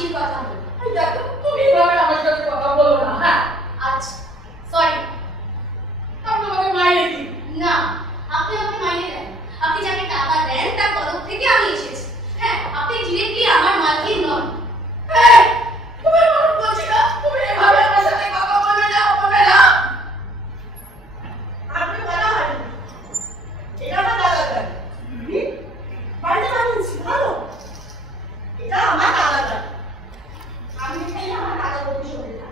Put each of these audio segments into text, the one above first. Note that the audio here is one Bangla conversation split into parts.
মাসির কথা বলি। দেখো তুমি এভাবে আমার সাথে কথা বলো না। হ্যাঁ আচ্ছা সরি। আপনি আমাকে মাইনে দিন। না আপনি আমাকে মাইনে দেন। আপনি যাকে টাকা দেন তার তরফ থেকে আমি এসেছি। হ্যাঁ আপনি ডিরেক্টলি আমার মালিক নন। তুমি মনে করছি না তুমি এভাবে আমার সাথে কথা বলবে না, বলবে না। আপনি বলা হয়নি এটা আমার দাদা দেন বাড়িতে বানিয়েছি ভালো, এটা আমার দাদা দেন। আমি এখানে আমার দাদা বলতে শুনে না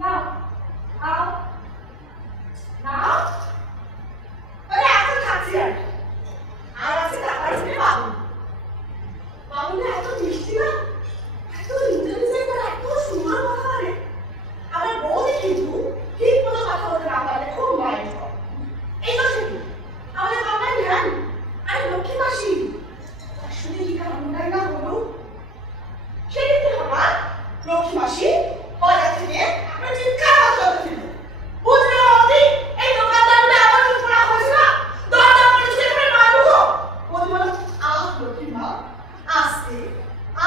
নাও নাও নাও। এখন খাচ্ছি আর আছে টাকার ছেলে বাবু। বাবু না এত মিষ্টি না, এত ইন্টেলিজেন্ট আর এত সুন্দর কথা বলে। আমার বউকে কিন্তু ঠিক মতো কথা বলতে না পারলে খুব মাইন্ড করে। এই তো শুনি আমাদের বাবার ধ্যান আরে লক্ষ্মী মাসি আসলে কি কামনাই না হলো সেদিন হঠাৎ লক্ষ্মী মাসি বাজার থেকে আপনার চিৎকার বাজাতে ছিল। বুঝলে বৌদি এই দোকানদারটা আমার চুপ করা হয়েছে না, দরজা পড়েছে এখানে মারবো। বৌদি বলো আহ লক্ষ্মী মা আস্তে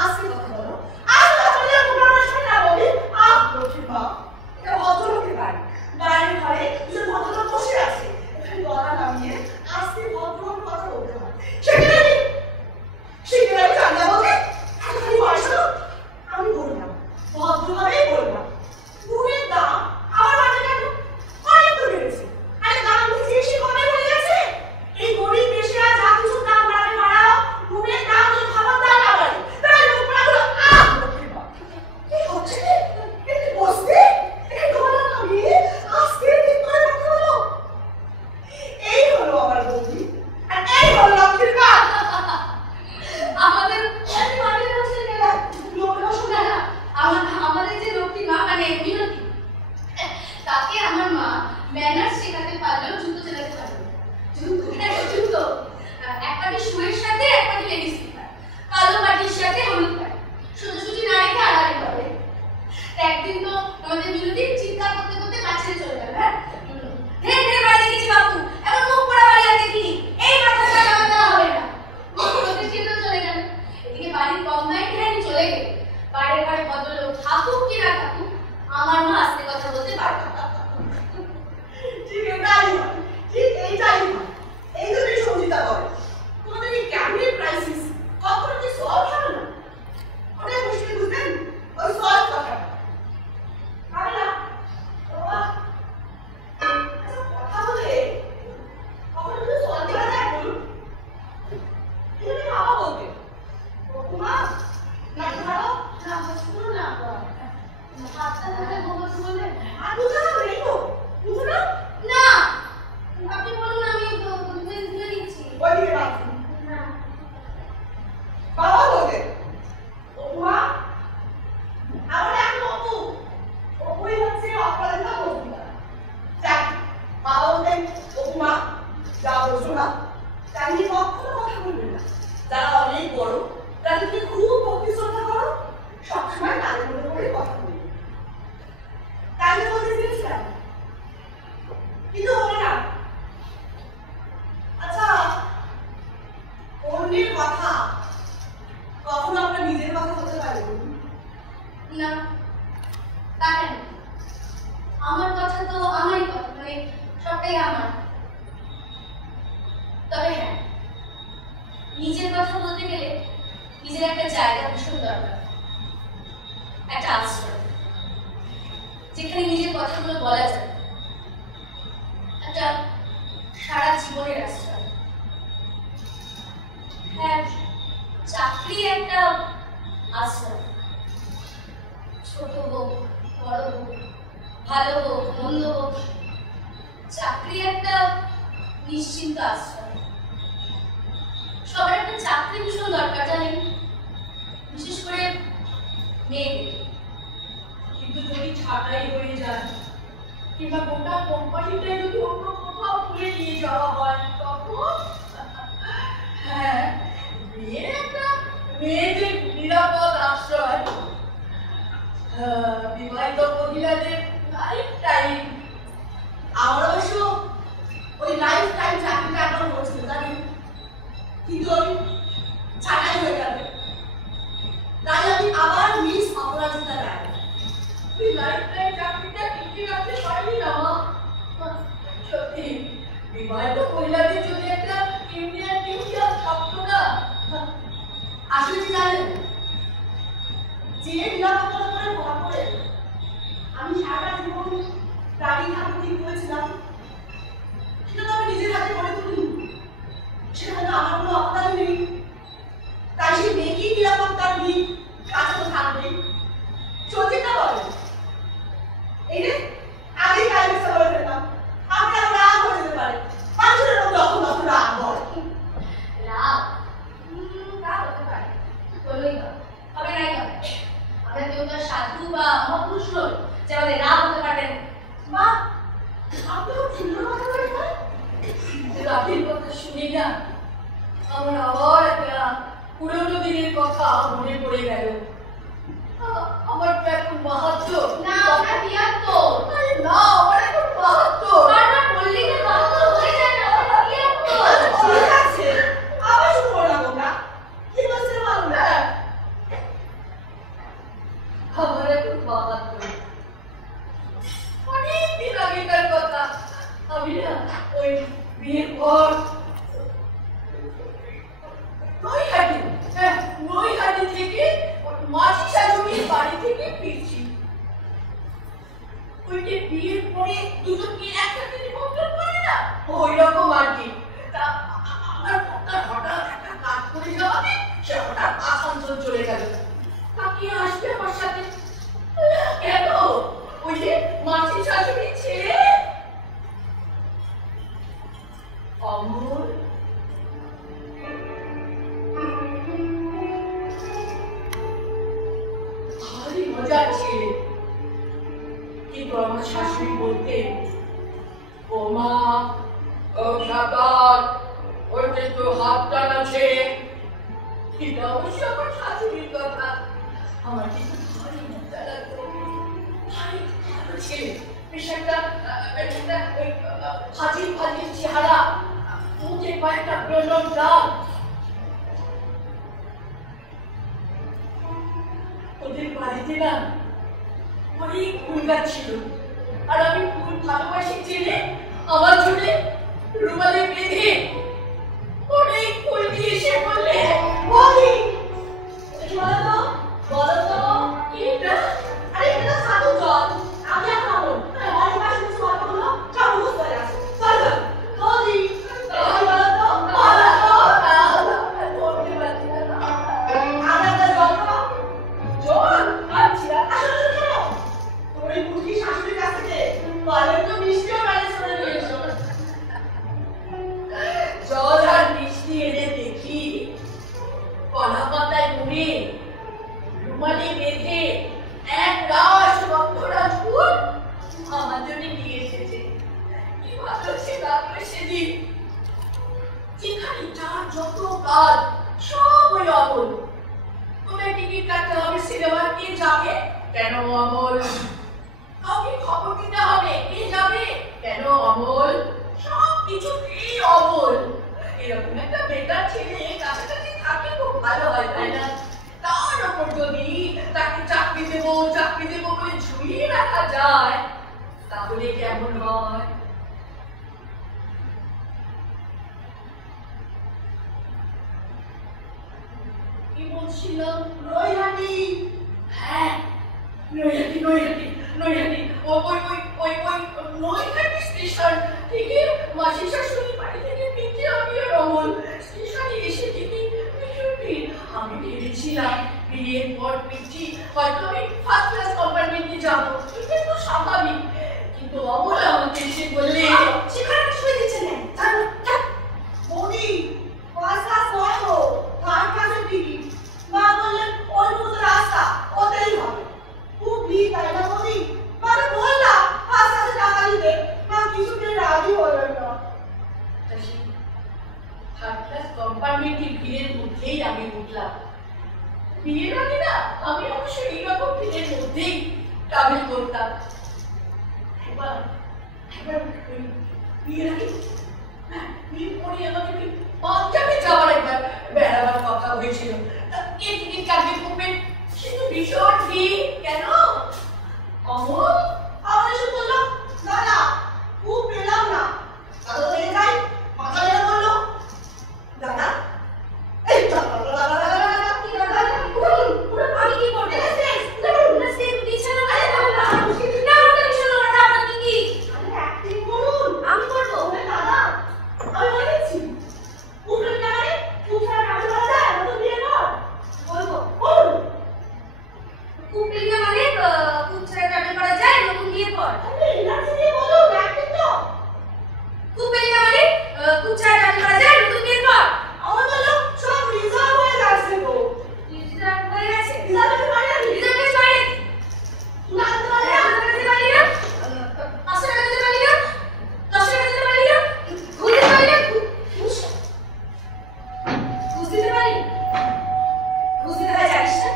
আস্তে কথা বলো, আস্তে বলে পুরনো শোনা বলি। আহ লক্ষ্মী মা এটা ভদ্রলোকের বাড়ি, বাড়ির ঘরে কিছু ভদ্রলোক বসে আছে, এখানে গলা নামিয়ে আস্তে ভদ্রলোক কথা বলতে হয়। সেখানে আমি জানি না বলতে এতখানি বয়স হলো আমি বললাম ভদ্রভাবেই বললাম নুনের দাম আমার বাড়িতে কেন অনেক তো বেড়েছে। আরে দাম বুঝি এসে কমে হয়ে গেছে? এই গরিব দেশেরা যা কিছু দাম বাড়াবে বাড়াও, নুনের দাম যদি খাবার দাম না বাড়ে তাহলে লোকরা হলো আহ কি হচ্ছে একটু বসতে একটু গলা নামিয়ে আস্তে ঠিক করে কথা বলো। এই হলো আমার বৌদি আর এই হলো লক্ষ্মীর কাজ। আমাদের বাড়ির হোস্টেল গেলাম লোকরা শোনা না আমাদের যে লক্ষ্মী মা মানে মিনতি তাকে আমার মা ম্যানার্স শেখাতে পারলেও জুতো চালাতে পারলো। জুতো একটা শুয়ের সাথে একটা লেডিস স্লিপার, কালো পাটির সাথে হলুদ পাটি, সোজাসুজি না রেখে আড়ালে করে। একদিন তো আমাদের মিনতি চিৎকার করতে করতে কাছে চলে গেল। হ্যাঁ ঢের ঢের বাড়ি দেখেছি বাবু, এমন মুখ পড়া বাড়ি আর দেখিনি। এই মাথাটা আমার দেওয়া হবে না। চলে গেল। এদিকে বাড়ির কম নাই ঢের চলে গেল। বাইরে ঘরে ভদ্রলোক থাকুক কি না থাকুক আমার মা আস্তে কথা বলতে পারবে। ঠিক এটাই হয়, ঠিক এইটাই হয়। এই জন্যই সঞ্চিতা করে তোমাদের এই ক্যাবিনেট ক্রাইসিস কখনো কি সলভ হবে না? ওটাই মুশকিল বুঝলেন, ওই সলভ কথাটা হবে না। কথা বলে কখনো যদি সলভ করা যায় বলুন। এখানে বাবা বলবে মা না ধরো না শুনো না হাতটা ধরে বলতে বললে আর বুঝা হবে এই তো বুঝো না না আপনি বলুন আমি ধরে দিচ্ছি। ওইদিকে রাখুন। না বাবা বলবে মা আমার এখন অপু অপুই হচ্ছে অপরাধীরা বলতে যাক বাবা বলতেন অপু মা যা বলছো না তাই নিয়ে কখনো কথা বলবে না। যারা অনেক বড় তাদেরকে খুব ভক্তি শ্রদ্ধা করো, সবসময় তাদের মনে করে কথা বলবে। তাই বলতে চেয়েছিলাম কিন্তু হলো না। আচ্ছা অন্যের কথা কখনো আপনার নিজের কথা হতে পারে না তা কেন? আমার কথা তো আমারই কথা, মানে সবটাই আমার। তবে হ্যাঁ নিজের কথা বলতে গেলে নিজের একটা জায়গা ভীষণ দরকার, একটা আশ্রয় যেখানে নিজের কথাগুলো বলা যায়, একটা সারা জীবনের আশ্রয়। হ্যাঁ চাকরি একটা আশ্রয়, ছোট হোক বড় হোক ভালো হোক মন্দ হোক, চাকরি একটা নিশ্চিন্ত আশ্রয়। সবার একটা চাকরি ভীষণ দরকার জানেন, বিশেষ করে মেয়েদের। কিন্তু যদি ছাঁটাই হয়ে যায় কিংবা গোটা কোম্পানিটাই যদি অন্য কোথাও তুলে নিয়ে যাওয়া হয় তখন হ্যাঁ মেয়েদের নিরাপদ আশ্রয়, বিবাহিত মহিলাদের লাইফ টাইম। আমার অবশ্য ওই লাইফ টাইম চাকরিটা একবার হচ্ছিল জানেন, কিন্তু আমি ছাঁটাই হয়ে গেল। তাই আমি আবার মিস লাইফটাইম চাকরিটা টিকে রাখতে পারলি না মা। সত্যি বিবাহিত মহিলাদের যদি একটা ইন্ডিয়ান টিউশন থাকতো না। আসলে কি জানেন, যে নিরাপত্তার উপরে ভর করে আমি সারা জীবন দাঁড়িয়ে থাকতে ঠিক করেছিলাম, সেটা তো আমি নিজের হাতে করে তুলিনি। সেখানে আমার কোনো অবদান নেই। তাই সেই মেয়েকেই নিরাপত্তার দিক কাছে তো থাকবেই। সত্যিটা বলে এই যে আগেই কালেক্সা করে ফেলতাম, আমরা রাগ করে যেতে পারে। মানুষের যখন তখন রাগ হয়। রাগ তা হতে পারে, বললেই হবে নাই হবে। আমরা কেউ তো সাধু বা মহাপুরুষ নই যে আমাদের রাগ হতে পারে। মা, আপনি খুব সুন্দর কথা বলেন। রাগের কথা শুনে না আমার আবার একটা পুরোনো দিনের কথা মনে পড়ে গেল। আমার তো এখন ৭২। না আমরা ৭৩। আরে না, আমার এখন ৭২। বারবার বললেই তো ৭২ হয়ে যাবে। আমার ৭৩। ঠিক আছে, আবার শুরু করলাম আমরা। কি বলছেন বলুন না। আমার এখন ৭২। অনেক দিন আগেকার কথা। আমি না ওই বিয়ের পর নৈহাটি থেকে মাসি শাশুড়ির বাড়ি থেকে ফিরছি। ওই যে বিয়ের পরে দুজনকে একসাথে নিমন্ত্রণ করে না, ওই রকম আর কি। আমার হঠাৎ একটা কাজ করে যাওয়াতে সে হঠাৎ আসানসোল চলে গেল। তাকে আসবে আমার সাথে। কেন? ওই যে মাসি শাশুড়ির ছেলে অমর। ভারী মজার ছেলে, কিন্তু আমার শাশুড়ি বলতেন, ও মা, ও সাকার, ওইটা তো হাত টানাছে। এটা অবশ্য আমার শাশুড়ির কথা। আমার কিন্তু ভারী মজা লাগতো। ভারী ভালো ছেলে, বেশ একটা ফাজিল ফাজিল চেহারা, মুখে কয়েকটা প্রলম দাগ। ওদের বাড়িতে না অনেক ফুল গাছ ছিল, আর আমি ফুল ভালোবাসি জেনে আমার জন্য রুমালে বেঁধে অনেক ফুল দিয়ে এসে বললে, বলি বলো তো কি এটা? আরে এটা সাধু জল, আমি আর খাবো। বাড়ির পাশে কিছু কথা হলো, সব বুঝতে আছে। চল বলি বলো তো, বলতে পারছি না। আমরা জল খাবো। জল আচ্ছা, তোর এই বুঝি শাশুড়ির কাছ থেকে বলেন তো মিষ্টিও ম্যানেজ করে নিয়ে এসো। জল আর মিষ্টি এনে দেখি কলা পাতায় মুড়ে রুমালে বেঁধে এক রাস গন্ধরাজ ফুল আমার জন্য নিয়ে এসেছে। কি ভালো সে লাগলো সেদিন। যেখানে যার যত কাজ সব ওই অমল। তোমার টিকিট কাটতে হবে সিনেমা, কে যাবে? কেন অমল? কাউকে খবর দিতে হবে, কে যাবে? কেন অমল? সব কিছুতেই অমল। এরকম একটা বেকার ছেলে কাছাকাছি থাকে খুব ভালো হয়, তাই না? তার উপর যদি তাকে চাকরি দেবো বলে ঝুলিয়ে রাখা যায়, তাহলে কেমন হয়? কি বলছিলাম? নৈহাটি। হ্যাঁ, নৈহাটি। ওই নৈহাটি স্টেশন থেকে মাসি শাশুড়ির বাড়ি থেকে ফিরতে আমি আর অমল স্টেশনে এসে দেখি ভীষণ ভিড়। আমি ভেবেছিলাম বিয়ের পর ফিরছি, হয়তো আমি ফার্স্ট ক্লাস কম্পার্টমেন্টে যাবো, এটা তো স্বাভাবিক। কিন্তু অমল আমাকে এসে বললে, সেখানে শুয়ে দিচ্ছে না, বৌদি ফার্স্ট ক্লাস নয় তো, থার্ড ক্লাসের টিকিট। মা বললেন ওই মতো রাস্তা, ওতেই হবে। খুব ভিড়, তাই না বৌদি? মানে বললাম ফার্স্ট ক্লাসে টাকা দিতে, মা কিছুতেই রাজি হলেন না। থার্ড ক্লাস কম্পার্টমেন্টে ভিড়ের মধ্যেই আমি উঠলাম। বিয়ের আগে না আমি অবশ্য এইরকম ভিড়ের মধ্যেই ট্রাভেল করতাম। একবার বিয়ের আগে বিয়ের পরে আমাকে পাঞ্জাবে যাওয়ার একবার বেড়াবার কথা হয়েছিল। কে টিকিট কাটবে করবেন, কিন্তু ভীষণ ভিড়। কেন? অমল কুপেলিকা মানে কুপ ছাড়া ট্রাভেল করা যায় নতুন বিয়ের পর। আরে ইংরেজি দিয়ে বলো ব্র্যাকেট তো। কুপেলিকা মানে কুপ ছাড়া ট্রাভেল করা যায় নতুন বিয়ের পর। আমার বলো সব রিজার্ভ হয়ে গেছে গো। রিজার্ভ হয়ে গেছে। রিজার্ভ হয়ে পারে না। রিজার্ভ হয়ে পারে না তো পারে না। দিতে পারি না 500 টাকা দিতে পারি না 10 টাকা দিতে পারি না ঘুষ দিতে পারি না ঘুষ দিতে পারি ঘুষ দিতে হয় জানিস না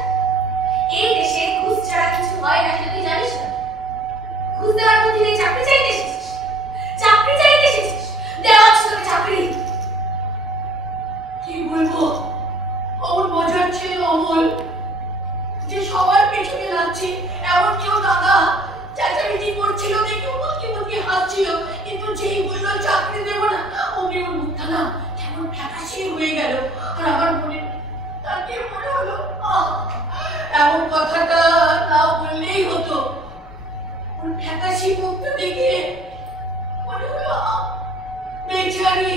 এই দেশে ঘুষ ছাড়া কিছু হয় না সেটা তুই জানিস না ঘুষ দেওয়ার মধ্যে নেই চাকরি চাইতে এসেছিস দেওয়া হচ্ছে তোকে চাকরি কি বলবো অমল মজার ছিল অমল যে সবার পেছনে লাগছে এমন কেউ দাদা চেঁচামেচি করছিল দেখে মুখে মুখে হাসছিল কিন্তু যেই বললো চাকরি দেবো না অমনি ওর মুখটা না কেমন ফ্যাকাশে হয়ে গেল আর আমার মনে তাকে মনে হলো এমন কথাটা না বললেই হতো ওর ফ্যাকাশে মুখটা দেখে মনে হলো বেচারি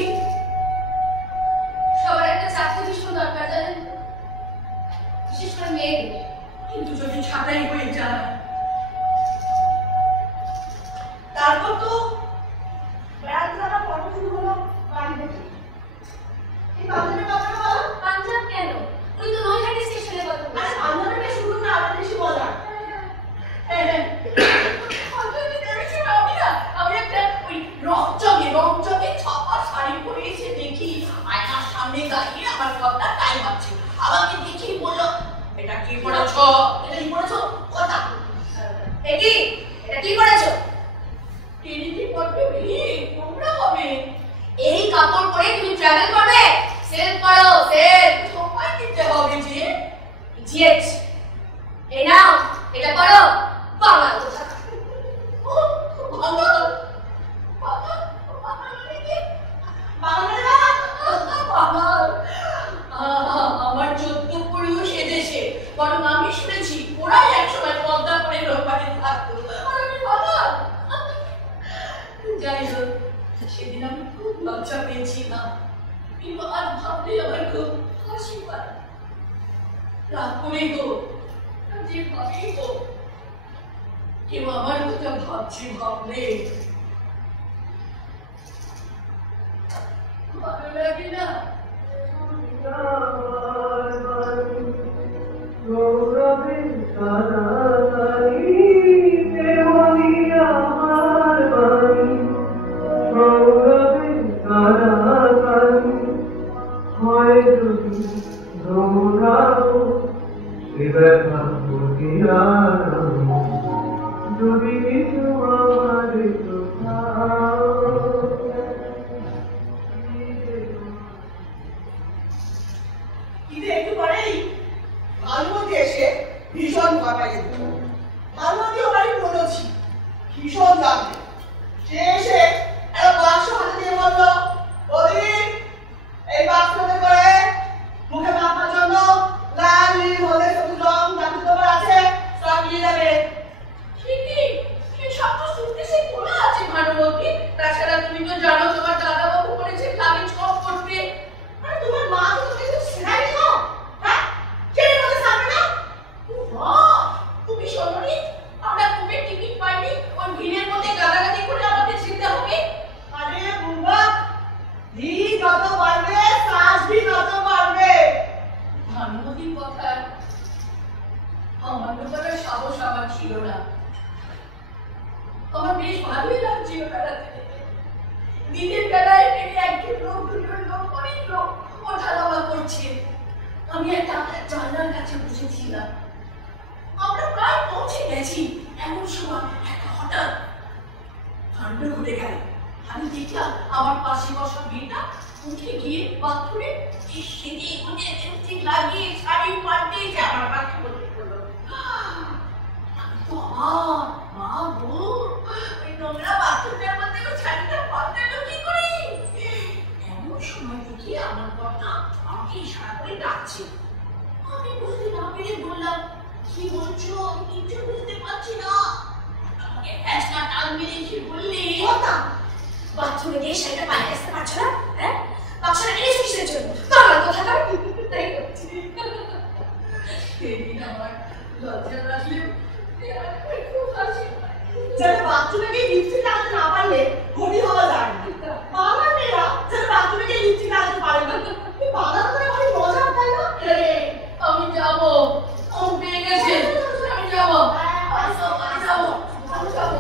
সবার একটা চাকরি ভীষণ দরকার জানেন তো বিশেষ করে মেয়েদের কিন্তু যদি ছাটাই হয়ে যায় তারপর তো ব্যাগ জানা পড়া শুরু হলো বাড়ি থেকে এই পাঞ্জাবের কথাটা বলো পাঞ্জাব কেন উনি তো নৈহাটি স্টেশনে কথা আরে বলছেন পাঞ্জাবের শুরু না আরো বেশি মজা আমি একটা ওই রংচঙে ছাপা শাড়ি পরে এসে দেখি আয়নার সামনে দাঁড়িয়ে আমার কথা টাইম আছে আমাকে দেখি বললো এটা কি পড়েছো কথা এটা কি করেছো টিডি পড়বে তোমরা হবে এই কাপড় পরে তুমি ট্রাভেল করবে সেলফ করো সেলফ সময় দিতে হবে যে জিএচ এই নাও এটা করো বাংলা কথা আমার 14 পরিও সেদেশে বরং আমি শুনেছি ওরাই একসময় পদ্মা করে লোকবাড়ি থাকতো আর আমি বাঙাল যাই হোক সেদিন আমি খুব লজ্জা পেয়েছিলাম কিন্তু আজ ভাবলে আমার খুব হাসি পায় রাগ করে গো যে ভাবি গো কেউ আমার কথা ভাবছে ভাবলে ভালো লাগে না একটু পরেই ভানুমতি এসে ভীষণ ঘটাই দিল ভানুমতি ও বাড়ি পড়েছি ভীষণ জানবে সে এসে একটা বাক্স হাতে দিয়ে বললো বৌদি এই বাক্সতে করে মুখে মাখার জন্য লাল নীল হলদে সবুজ রং যাতে তোমার আছে সব নিয়ে যাবে ঠিকই সব তো শুনতে সে খোলা আছে ভানুমতি তাছাড়া তুমি তো জানো তোমার দাদা বাবু করেছে লাগেজ কম করবে আরে তোমার মা তো কিছু শেখায়নি না হ্যাঁ ছেড়ে মতো সামনে না তুমি শোনোনি আমরা খুবই টিকিট পাইনি ওই ভিড়ের মধ্যে গাদাগাদি করে আমাদের যেতে হবে আরে বুবা ভিড় যত বাড়বে শ্বাস ভি তত বাড়বে ভানুমতির কথা অমান্য করার সাহস আমার ছিল না আমার বেশ ভালোই লাগছিল বেড়াতে যেতে দিনের বেলায় ট্রেনে একজন লোক দুজন লোক অনেক লোক ওঠা নামা করছে আমি একটা জানলার কাছে বসেছিলাম আমরা প্রায় পৌঁছে গেছি এমন সময় একটা হঠাৎ কাণ্ড ঘটে গেল আমি দেখলাম আমার পাশে বসা মেয়েটা উঠে গিয়ে বাথরুমে সেদিকে এগুনে লিপস্টিক লাগিয়ে শাড়ি পাল্টে আমার পাশে বসে পড়লো আমি তো আমার মা গো ওই নোংরা বাথরুমের মধ্যে ওই শাড়িটা পাল্টালো কি করে এমন সময় দেখি আমার কথা আমাকে ইশারা করে ডাকছে আমি বুঝতে না পেরে বললাম কি বলছো আমি কিছু বুঝতে পারছি না আমাকে হ্যাঁচকা টান মেরে এসে বললি বাথরুমে গিয়ে শাড়িটা পাল্টে আসতে পারছো না হ্যাঁ বাক্সটা এনেছো কিসের জন্য বাংলা কথা তাই করছি সেদিন আমার লজ্জা লাগলে খুব হাসি পায়। যারা বাথরুমে গিয়ে লিপস্টিক লাগাতে না পারলে ঘটি হওয়া যায় না। বাংলার মেয়েরা যারা বাথরুমে গিয়ে লিপস্টিক লাগাতে পারে না, বাংলাতে তো ভারী মজা, তাই না? আমি যাবো, আমি পেয়ে গেছি, আমি যাবো, আমি যাবো, আমি যাবো।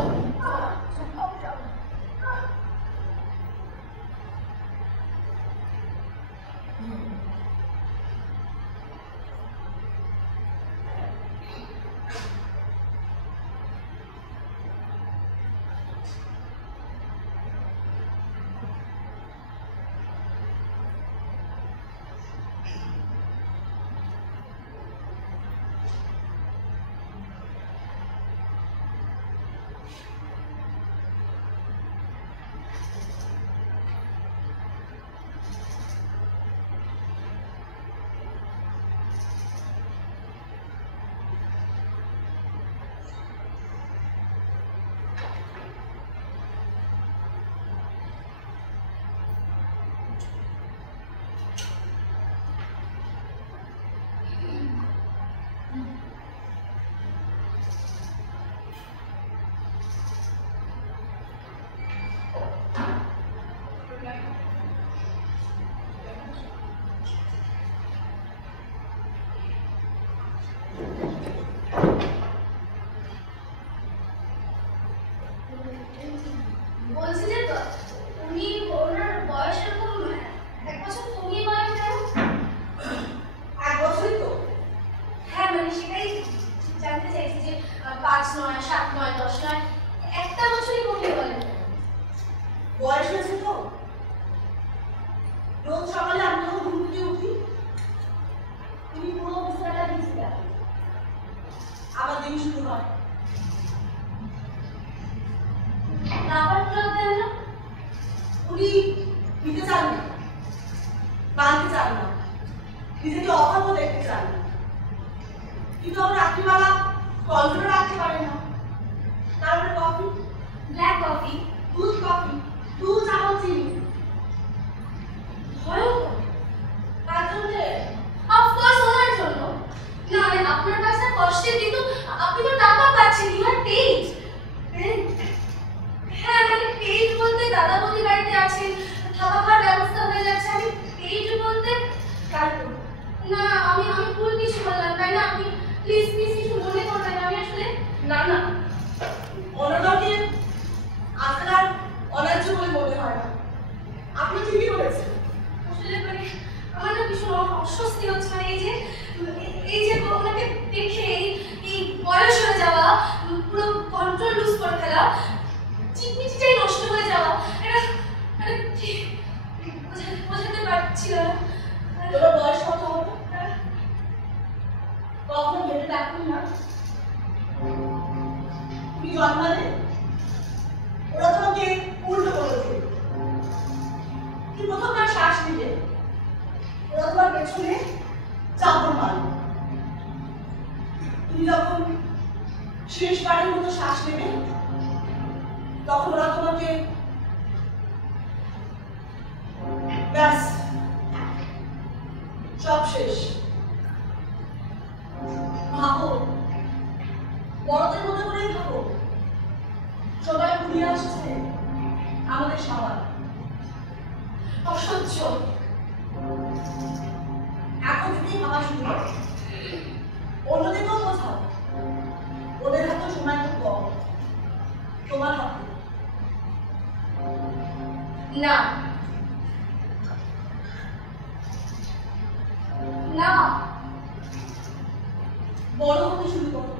বলছি যে তো উনি ওনার বয়স এরকম 1 বছর কমিয়ে বলেন কেন? 1 বছরই তো। হ্যাঁ মানে সেটাই জানতে চাইছি যে 5 নয়, 7 নয়, 10 নয়, 1টা বছরই কমিয়ে বলেন কেন? বয়স হয়েছে তো। রোজ সকালে আমি যখন ঘুম থেকে উঠি, তিনি পুরো বিছানাটা বিছিয়ে রাখেন। আমার দিন শুরু হয়। রাবার ক্লথ দেন না? উনি নিতে চান না, মানতে চান না, নিজেকে অভাবও দেখতে চান না। কিন্তু আমার রাত্রিবেলা কন্ট্রোল রাখতে পারে না। তারপরে কফি, ব্ল্যাক কফি, দুধ কফি, 2 চামচ চিনি। ভয়ঙ্কর। তার জন্যে অফকোর্স ওনার জন্য। না মানে আপনার কাছে কষ্টের, কিন্তু আপনি তো টাকা পাচ্ছেন, ইউ আর পেইড। হ্যাঁ মানে পেইড বলতে দাদা বৌদি বাড়িতে আছেন, থাকা খাওয়ার ব্যবস্থা হয়ে যাচ্ছে। আমি পেইড বলতে কার্টুন। না আমি ভুল কিছু বললাম তাই না? আপনি প্লিজ প্লিজ কিছু মনে করবেন না। আমি আসলে না না, অননাকে আপনার অন্যায্য বলে মনে হয় না। আপনি ঠিকই বলেছেন। আসলে মানে আমার না ভীষণ অস্বস্তি হচ্ছে। মানে এই যে ওনাকে দেখে এই বয়স হয়ে যাওয়া, পুরো কন্ট্রোল লুজ করে ফেলা, চিকমিচিটাই নষ্ট হয়ে যাওয়া, এটা মানে ঠিক বোঝাতে পারছি না। তোমার বয়স কত হবে? কখনো ভেবে দেখুন না। তুমি জন্মালে ওরা তোমাকে উল্টো করেছে। তুমি প্রথমবার শ্বাস নিলে ওরা তোমার পেছনে চাপড় মারল। তুমি যখন শেষবারের মতো শ্বাস নেবে, তখন ওরা তোমাকে ব্যাস সব শেষ। ভাবো, বড়দের মনে করেই ভাবো, সবাই ঘুরিয়ে আসছে আমাদের সবার। অসহ্য। এখন যদি ভাবা শুরু করো, অন্যদিকেও বোঝাও, ওদের হাতে সময় খুব কম, তোমার হাতে না না, বড় হতে শুরু করো।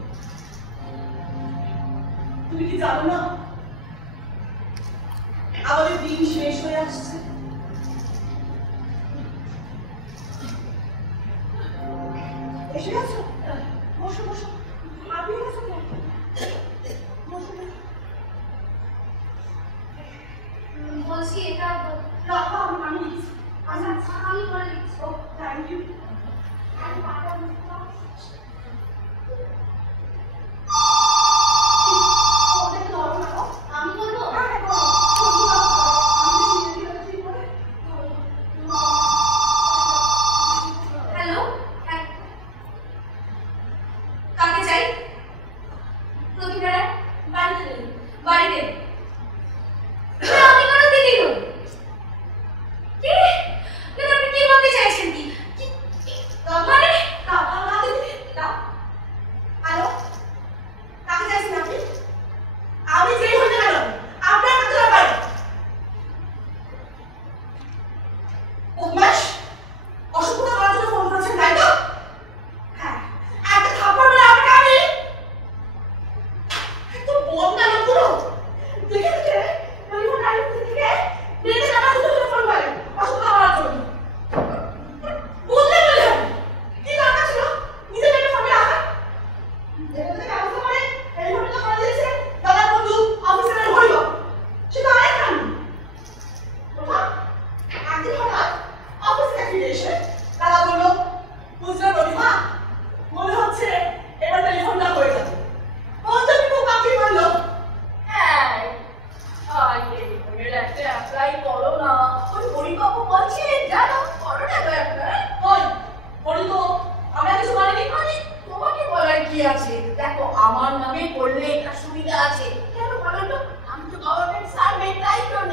তুমি কি জানো না আমাদের দিন শেষ হয়ে আসছে? এসে গেছো? বসো বসো। আপনি গেছো কেন? বসো বসো। বলছি এটা রাখো, আমি দিচ্ছি। আচ্ছা আমি করে দিচ্ছি। ও থ্যাংক ইউ। আমি পাটা দিচ্ছি। আমি বলবো হ্যালো, কাকে চাই? প্রতিভা রায় বাড়িতে নেই, বাড়িতে আমি কোনো দিদি হই কি? আপনি কি বলতে চাইছেন? কি মানে হ্যালো, কাকে চাইছেন আপনি? আমি যেই হইতে গেল আপনার কাছে পাই উন্মেষ অসুবিধা করার জন্য ফোন করেছেন, তাই তো? হ্যাঁ, একটা থাপ্পড় মেরে আপনাকে আমি একটু বন্ধ না পুরো দেখে দেখে টেলিফোন লাইন থেকে বেরিয়ে যাওয়ার জন্য ফোন করেন অসুবিধা করার জন্য। বললে বলে কি দরকার ছিল নিজে থেকে ফোনে রাখা? যেটাতে ব্যবস্থা করে টেলিফোনটা করে দিয়েছে দাদা বন্ধু অফিসারের হইল, সেটা অনেক কারণ। ওঠা একদিন হঠাৎ অফিস থেকে ফিরে এসে দাদা বলল, বুঝলে প্রতিভা, মনে হচ্ছে এবার টেলিফোনটা হয়ে যাবে। বলতে খুব বাকি বলল, হ্যাঁ টেলিফোনের একটা অ্যাপ্লাই করো না। ওই পরিবাবু বলছিলেন জানো, করো না তো অ্যাপ্লাই। ওই বলি তো আমরা কিছু বলিনি, মানে তোমাকে বলার কি আছে? দেখো আমার নামে করলে একটা সুবিধা আছে। কেন বলো তো? আমি তো গভর্নমেন্ট সার্ভেন্ট, তাই জন্য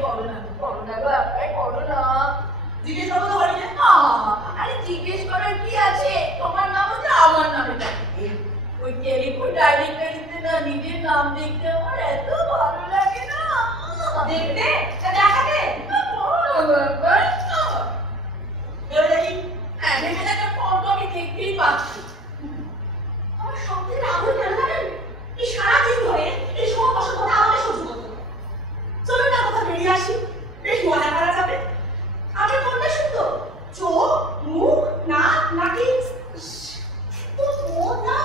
করো না গো, অ্যাপ্লাই করো না। জিজ্ঞেস করবো তো হরিকে? আরে জিজ্ঞেস করার কি আছে? তোমার নাম হচ্ছে আমার নামে থাকে। ওই টেলিফোন ডাইরেক্টরিতে না নিজের নাম দেখতে আমার এত ভালো লাগে না। দেখতে দেখাতে এবার দেখি। হ্যাঁ দেখে দেখে ফটো আমি দেখতেই পাচ্ছি। আমার সব থেকে আগুন কেন জানেন? এই সারাদিন ধরে এই সব অসুবিধা আমাকে সহ্য করতে হবে। চলুন না কোথাও বেরিয়ে আসি, বেশ মজা করা যাবে। আপনার কোনটা শুনতো? চোখ, মুখ, নাক, নাকি তো মন না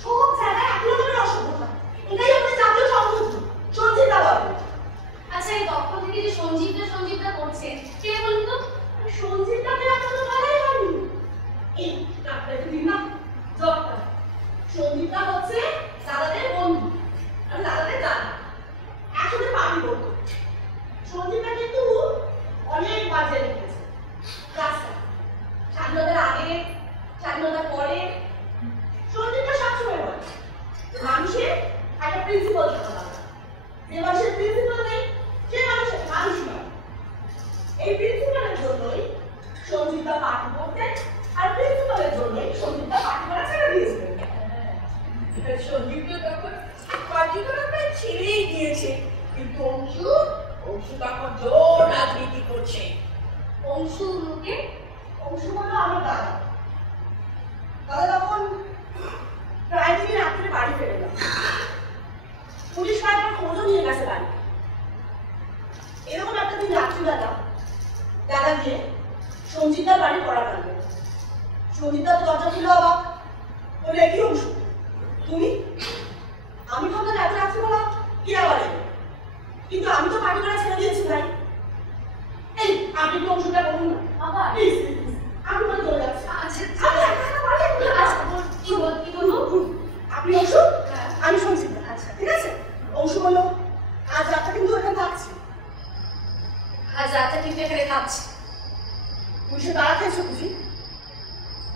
সব জায়গায় একই রকমের অসুবিধা। এটাই আমাদের জাতীয় সংযুক্ত সঞ্জিতা বলে। আচ্ছা, এই তখন থেকে যে সঞ্জীবটা করছেন কে বলুন তো? সঞ্জিতাকে আপনার তো বলাই হয়নি। এই আপনাকে দিন না জবটা। সঞ্জিতা হচ্ছে দাদাদের বন্ধু, আমি দাদাদের জানি, একসাথে পার্টি করতো। সঞ্জিতা কিন্তু অনেক বাজে লিখেছে রাস্তা, স্বাধীনতার আগে, স্বাধীনতার পরে। সঞ্জিতা সবসময় বলে মানুষের একটা প্রিন্সিপাল থাকা দরকার। যে মানুষের প্রিন্সিপাল নেই সে মানুষের মানুষ নয়। এই প্রিন্সিপালের জন্যই সঞ্জিতা পার্টি করতেন, আর প্রিন্সিপালের জন্যই সঞ্জিতা পার্টি করা ছেড়ে দিয়েছিলেন। সঞ্জিতা তখন পার্টি করা প্রায় ছেড়েই দিয়েছে, কিন্তু অংশু তখন জোর রাজনীতি করছে। অংশু লোকে অংশু বলল আমার দাদা। দাদা তখন প্রায় দিন রাত্রে বাড়ি ফেরে না, পুলিশ কয়েকবার খোঁজও নিয়ে গেছে বাড়ি। এরকম একটা দিন রাত্রিবেলা দাদা গিয়ে সঞ্জিতার বাড়ি পড়া টানবে। সঞ্জিতা তো দরজা খুলে অবাক, বলে কি অংশু তুমি? আমি ভাবলাম এত রাত্রিবেলা কি আবার এলো, কিন্তু আমি তো পার্টি করা ছেড়ে দিয়েছি ভাই। এই আপনি কি অংশটা বলুন না আবার প্লিজ, আমি বলে চলে যাচ্ছি। কি বলবো? আপনি অংশু, আমি সঞ্জিতা। আচ্ছা ঠিক আছে। অংশু বললো আজ রাতটা কিন্তু এখানে থাকছি। আজ রাতে কিন্তু এখানে থাকছি। পুলিশে তারা খেয়েছো বুঝি?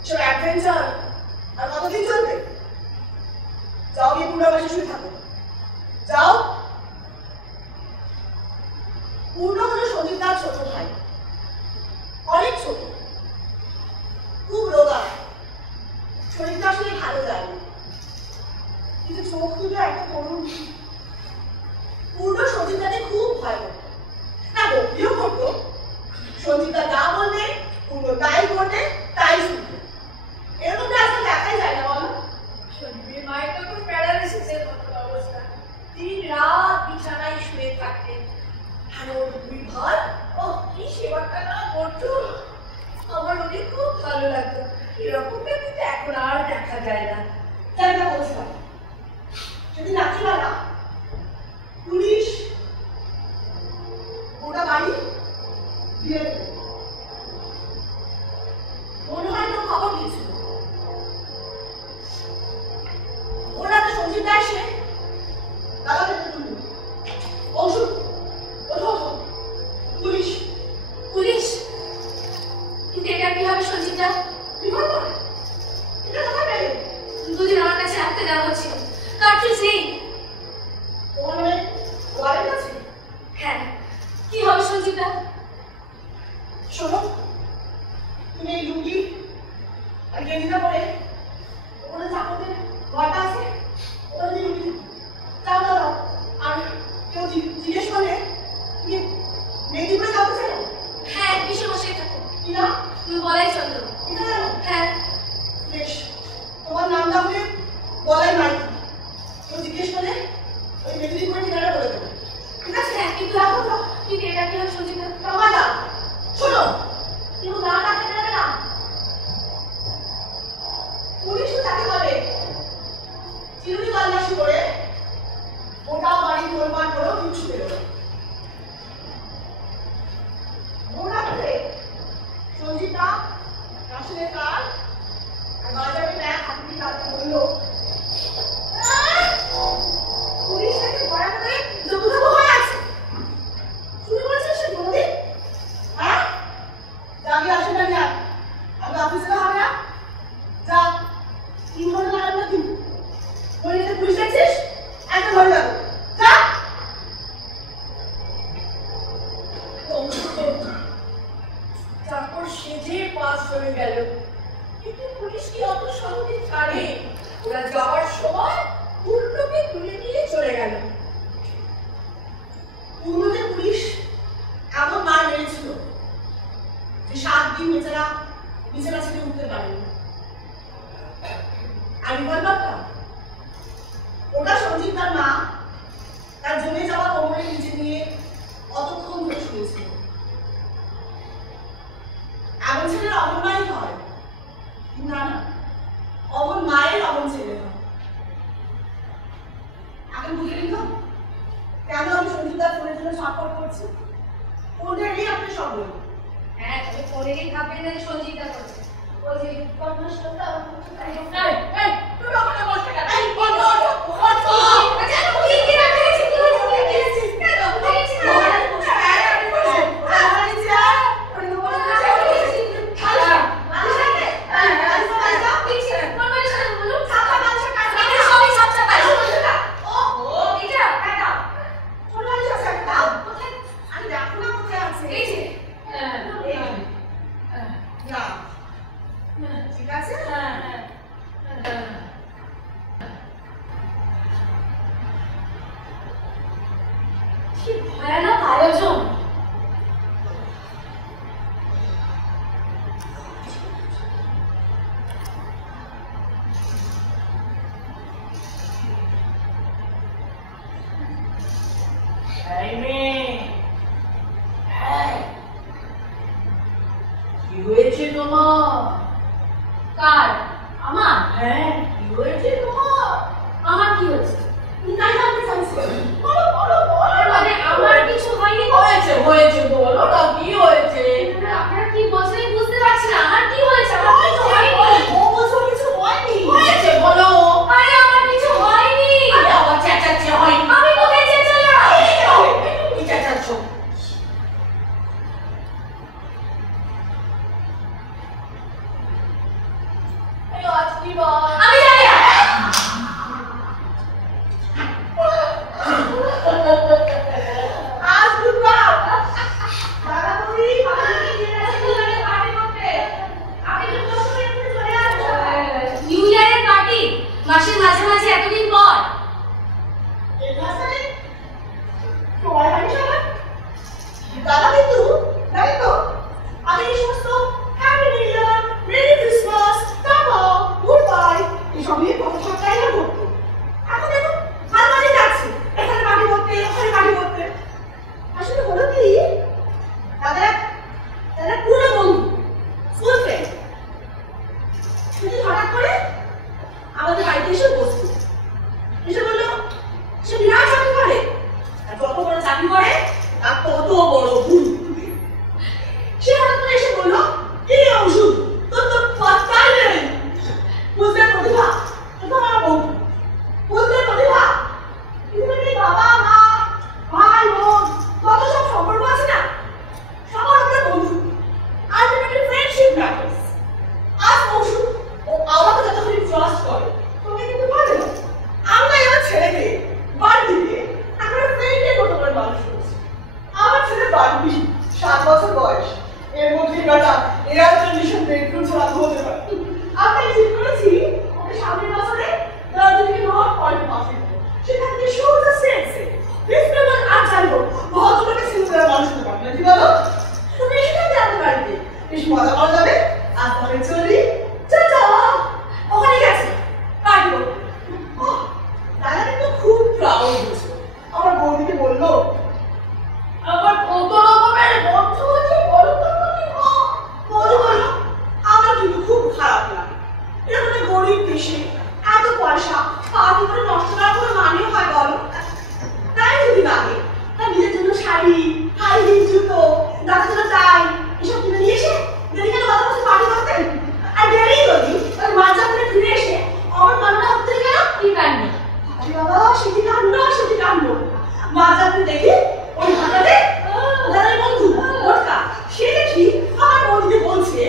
সব অ্যাডভেঞ্চার আর কতদিন চলবে? যাও গিয়ে পূর্ণবাসী শুয়ে থাকো, যাও। পূর্ণ হলো সঞ্জিতার ছোট ভাই, অনেক ছোট, খুব রোগা, শরীরটা আসলে ভালো যায়নি, কিন্তু চোখ দুটো একটা করুণ। পূর্ণ সঞ্জিতাকে খুব ভয় করত, না বকরিও করতো। সঞ্জিতা যা বলবে পূর্ণ তাই করবে, তাই শুনবে। এরকমটা আজকে দেখাই যায় না বলো? সঞ্জীবের মায়ের তখন প্যারালাইসিসের মতো অবস্থা, দিন রাত বিছানায় শুয়ে থাকতেন। আর ওর দুই ভাই, ও কি সেবাটা না করতো, আমার ওদের খুব ভালো লাগতো। এরকমটা কিন্তু এখন আর দেখা যায় না। তাই না বলছিলাম, সেদিন রাত্রিবেলা পুলিশ ওটা বাড়ি দিয়ে মনে হয় তো খবর দিয়েছিল। ওরা তো সঞ্জিতা এসে দাদাকে বলল, অংশু ওঠো ওঠো, পুলিশ। পুলিশ? কিন্তু এটা কিভাবে সঞ্জিতা? বিপদ করে এটা কোথায় পেলে? দুদিন আমার কাছে রাখতে দেওয়া হচ্ছিল, কার্টুন বলাই নাই কেউ জিজ্ঞেস করে ওই মেয়েটি করে ঠিকানা বলে দেবো ঠিক আছে কিন্তু কিন্তু এটা কি হয় সঞ্চিতা? বাবা না শোনো কেউ না ডাকতে দেবে না পুলিশও তাকে বলে চিরুনি তল্লাশি করে ওটা বাড়ি তোলপাড় করেও কিছু বেরোবে মোড়া করে সঞ্জিতা কাশিনের কার আর বাজারে ব্যাগ হাতে কালকে বললো পুলিশ তাকে ভরা করে জবুজবু হয়ে আছে শুনে বলছিস সে কোনোদিন হ্যাঁ জাগি আসে না যা আমি অফিসে হবে না যা 3 ঘন্টা লাগাবো না কিন্তু বলে যে পুলিশ দেখছিস একটা ধরে যাবো যা তারপর সেজে পাস হয়ে গেল কিন্তু পুলিশ কি অত সহজে ছাড়ে ওরা যাওয়ার সময় পূর্ণকে তুলে নিয়ে চলে গেল পূর্ণকে পুলিশ এমন মার মেরেছিল যে 7 দিন বেচারা বিছানা ছেড়ে উঠতে পারেনি আর রিভলভারটা ওটা সঞ্জিতার মা তার জমে যাওয়া কোমরের নিচে নিয়ে অতক্ষণ ধরে শুনেছিল এমন ছেলের অমন মাই হয় না না অমন মায়ের অমন ছেলে হয় এখন বুঝে নিত কেন আমি সঞ্জিতার ফোনের জন্য সাপোর্ট করছি ফোনটা নিয়ে আপনি সব বলুন হ্যাঁ তুমি ফোনে গিয়ে ভাববেন না যে সঞ্চিতা করছে ওই যে কর্মশালা তুই আমাকে বলতে কেন এই বন্ধ ভয়ানক আয়োজন কি হয়েছে তোমার কার? আমার? হ্যাঁ কি হয়েছে তোমার আমার কি হয়েছে? তাই জানতে চাইছি বলো বলো বলো মানে আমার কিছু হয়নি। হয়েছে হয়েছে বলো না কি হয়েছে আপনারা কি বলছেন আমি বুঝতে পারছি না। আমার কি হয়েছে? আমার কিছু হয়নি। ও বলছো কিছু হয়নি হয়েছে বলো আরে আমার কিছু হয়নি। আরে আবার চেঁচাচ্ছি হয়নি আমি কোথায় চেঁচালাম? কি চেঁচাচ্ছ এই আজ কি বার আমি জানি না। আজ বুধবার দাদা বলি পার্টি নিয়ে আসি পার্টি করতে আপনি তো বসে একটু চলে আসো নিউ ইয়ারের পার্টি মাসের মাঝে মাঝে এতদিন পর। এই ভাষায় তোমার বাড়ি সবাই দাদা কিন্তু জানি তো আমি এই সমস্ত happy new year merry Christmas tata good bye এইসব নিয়ে কথা সবটাই না করতো এখন দেখো মাঝে যাচ্ছে এখানে পার্টি করতে ওখানে পার্টি করতে আসলে হলো কি দাদা দাদা পুরো বন্ধু স্কুল ফ্রেন্ড শুধু হঠাৎ করে আমাদের বাড়িতে এসে বসতো এসে বললো সে বিরাট চাকরি করে আর যত বড় চাকরি করে তার তত বড় ভুল সে হঠাৎ করে এসে বললো বাবা সেটি কাণ্ড সেটি কাণ্ড মাঝরাতে দেখি ওই ঘাটাতে ওদের বন্ধু ওরকা সে দেখি আমার বন্ধুকে বলছে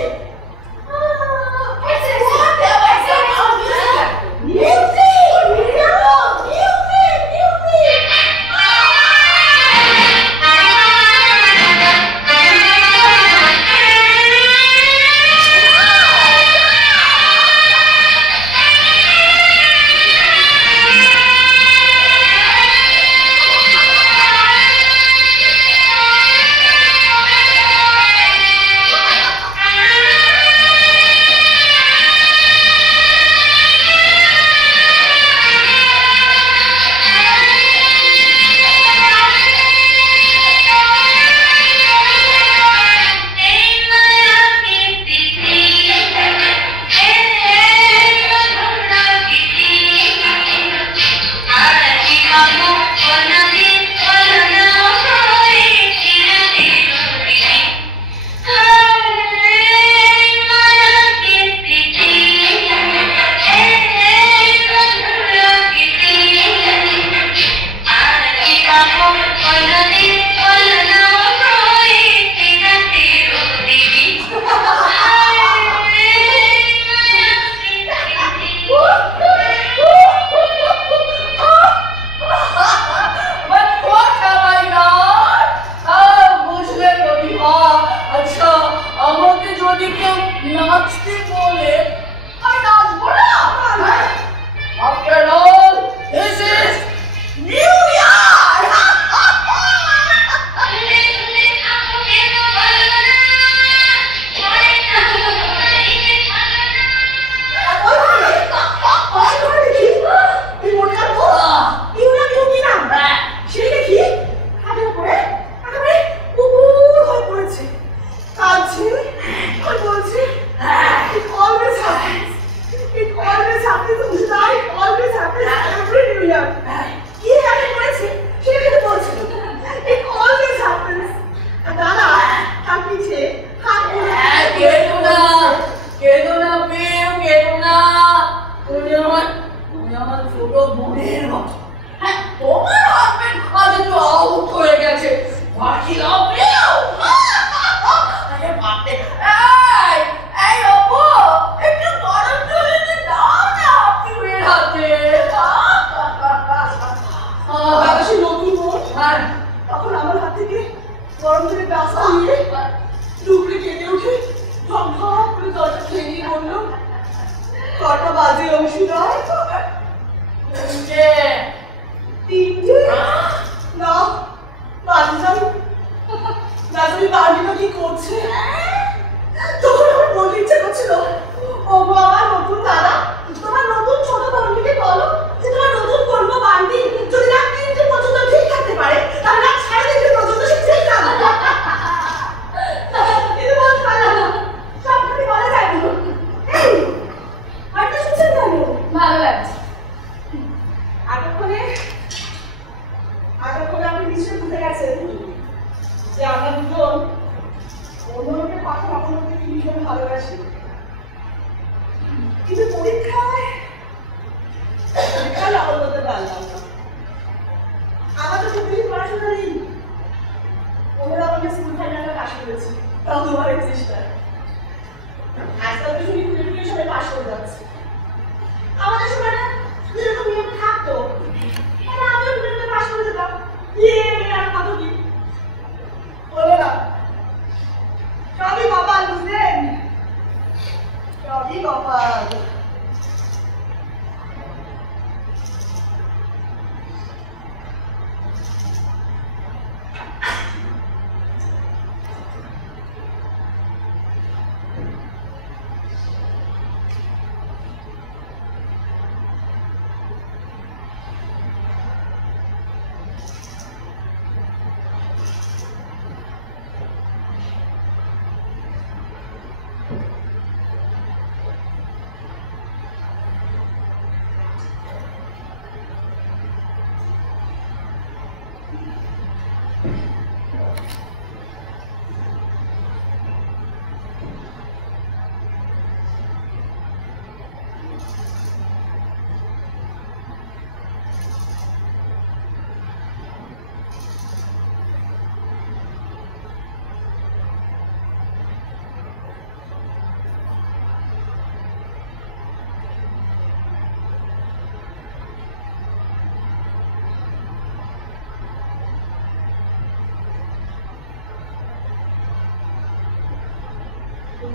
ভালোবাসি কিন্তু পরীক্ষা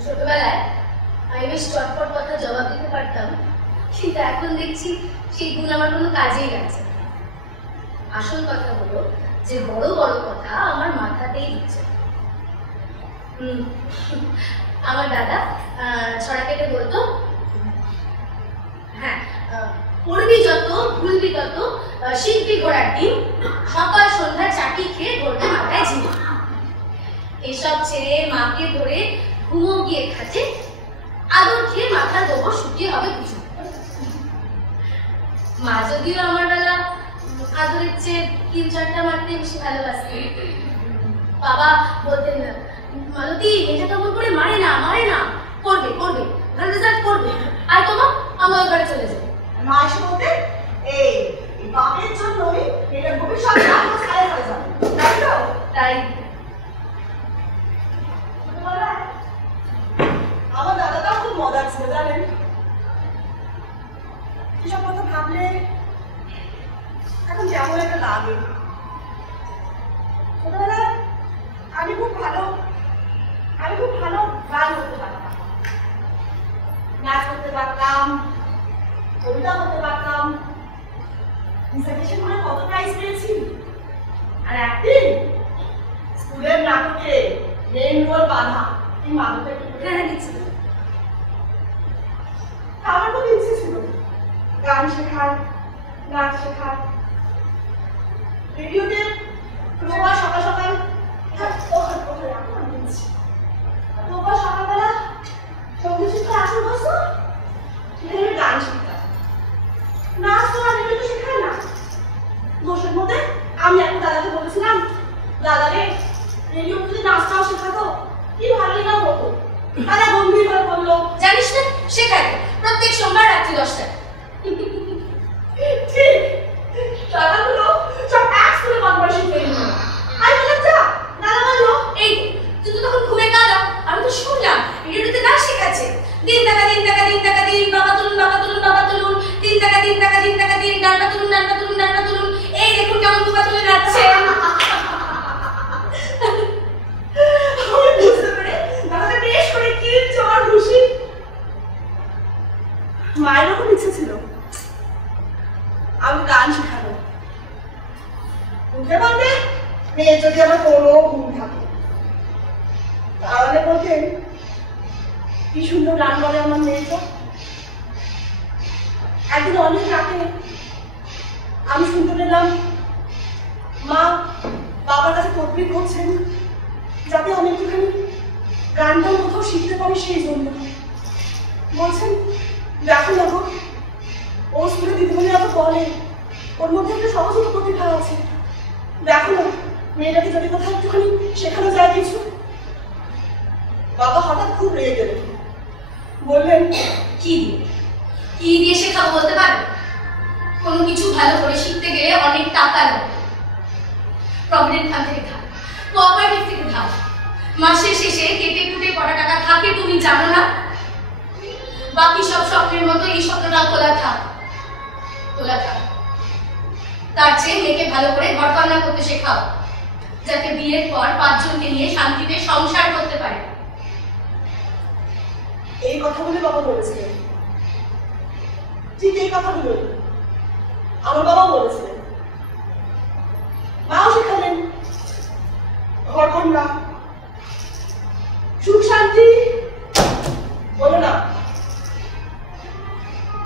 ছোটবেলায় আমি বেশ চটপট কথা জবাব দিতে পারতাম, কিন্তু এখন দেখছি সেই গুণ আমার কোনো কাজেই লাগছে না। আসল কথা হলো যে বড় বড় কথা আমার মাথাতেই দিচ্ছে। আমার দাদা ছড়া কেটে বলতো, হ্যাঁ, পড়বি যত ভুলবি তত, শিখবি ঘোড়ার ডিম, সকাল সন্ধ্যা চাটি খেয়ে ধরবে মাথায় ঝিম। এসব ছেড়ে মাকে ধরে ঘুমো গিয়ে খাচ্ছে, আদর খেয়ে মাথার গোবর শুকিয়ে হবে কিছু। মা যদিও আমার বেলা আদরের চেয়ে 3-4টা মারতে বেশি ভালোবাসতেন। বাবা বলতেন না, মালতী এটা কেমন করে মারে না, করবে করবে, ভালো রেজাল্ট করবে, আর তোমার আমার ঘরে চলে যাবে। মা এসে বলতে এই বাপের জন্যই এটা ভবিষ্যতে আমার ছায়া হয়ে যাবে, তাই তো? তাই আমার দাদাটাও খুব মজার ছিল জানেন। এসব কথা ভাবলে এখন কেমন একটা লাগে। ছোটবেলায় আমি খুব ভালো গান করতে পারতাম, নাচ করতে পারতাম, কবিতা করতে পারতাম। ডিসার্টেশন করে কত প্রাইজ পেয়েছি। আর একদিন স্কুলের নাটকে মেন রোল বাঁধা এই মাদুকে দিচ্ছিল। আমার খুব ইচ্ছে ছিল গান শেখার, নাচ শেখার। রেডিওতে রোববার সকাল সকাল সকালবেলা সঙ্গীত শিক্ষার আসর বসতো, সেখানে গান শিখতাম। নাচ তো আর রেডিওতে শেখায় না। দোষের মধ্যে আমি এখন দাদাকে বলেছিলাম, দাদা রে রেডিও যদি নাচটাও শেখাতো কি ভালোই না হতো। দাদা গম্ভীর হয়ে বললো, জানিস না শেখায় প্রত্যেক সোমবার রাত্রি 10টায়। ঠিক দাদাগুলো সব এক স্কুলে বদমাইশি করে নিল। আমি বললাম যা, দাদা বললো এই তুই তো তখন ঘুমে কাঁদা, আমি তো শুনলাম রেডিওতে গান শেখাচ্ছে। দিন টাকা দিন, বাবা তুলুন, দিন টাকা দিন, ডান্ডা তুলুন, এই দেখুন কেমন দুপা তুলে যাচ্ছে। আমি বুঝতে পেরে দাদাকে বেশ করে কি চড় খুশি। মায়ের খুব ইচ্ছে ছিল আমি গান শেখাবো। বুঝতে পারবে মেয়ে যদি আমার কোনো গুণ থাকে তাহলে বলতেন কি সুন্দর গান বলে আমার মেয়েটা। একদিন অনেক রাতে আমি শুনতে পেলাম মা বাবার কাছে তদবির করছেন যাতে আমি একটুখানি গানটা কোথাও শিখতে পারি, সেই জন্য বলছেন দেখো না গো, ও স্কুলে দিদিমণিরা তো বলে ওর মধ্যে একটা সহযোগ প্রতিভা আছে, দেখো না মেয়েটাকে যদি কোথাও একটুখানি শেখানো যায় কিছু। বাবা হঠাৎ খুব রেগে গেলেন, বললেন কি দিয়ে শেখাবো বলতে পারবে? কোনো কিছু ভালো করে শিখতে গেলে অনেক টাকা লাগে। প্রভিডেন্ট ফান্ড থেকে ধার, কোঅপারেটিভ থেকে ধার, মাসের শেষে কেটে কুটে কটা টাকা থাকে তুমি জানো না? বাকি সব স্বপ্নের মতো এই স্বপ্নটা খোলা থাক। তার চেয়ে মেয়েকে ভালো করে ঘর রান্না করতে শেখাও, যাতে বিয়ের পর 5 জনকে নিয়ে শান্তিতে সংসার করতে পারে। এই কথাগুলো বাবা বলেছিলেন, ঠিক এই কথাগুলো আমার বাবাও বলেছিলেন। মাও শেখালেন ঘর কন্যা সুখ শান্তি বলো না।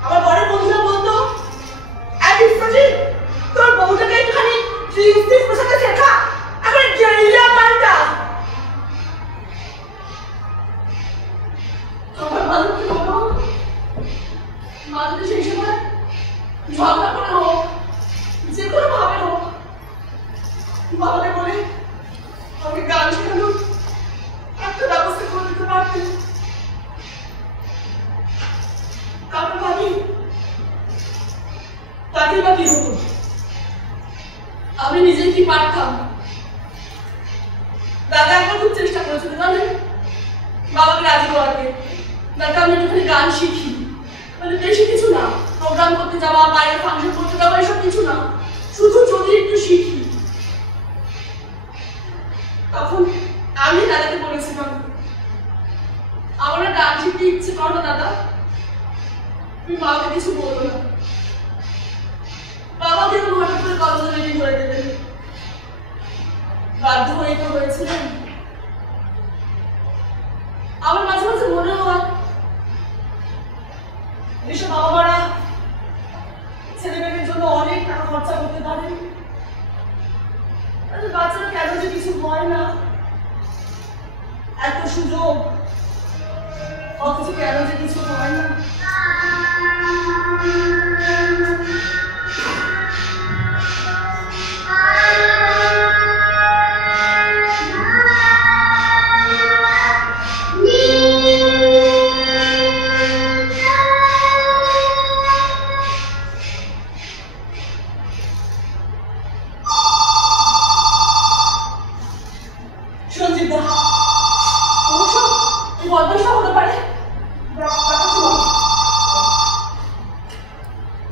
আমার বড় বন্ধুরা বলতো তোর বউটাকে একটুখানি পোশাকে শেখা, এখন জেলিয়া পাল্টা। আমার ভালো কি বলো, মা যদি সেই সময় ঝগড়া করে হোক, যে কোনো ভাবে হোক, বাবাকে বলে আমি গান শেখানোর একটা ব্যবস্থা করে দিতে পারতেন। তারপর ভাবি তাকে বা কি হতো, আমি নিজে কি পারতাম। দাদা একবার খুব চেষ্টা করেছিল জানেন বাবাকে রাজি করাতে, দাদা আমি একটুখানি গান শিখি, মানে বেশি কিছু না, প্রোগ্রাম করতে যাওয়া, বাইরে ফাংশন করতে যাওয়া এসব কিছু না, শুধু যদি একটু শিখি। তখন আমি দাদাকে বলেছিলাম কলেজে মিটিং করে দেবেন। বাধ্য হয়ে তো হয়েছিলেন। আমার মাঝে মাঝে মনে হয় এসব বাবা মারা ছেলে মেয়েদের জন্য অনেক টাকা খরচা করতে পারেন, বাচ্চারা কেন যে কিছু হয় না, এত সুযোগ অথচ কেন যে কিছু হয় না।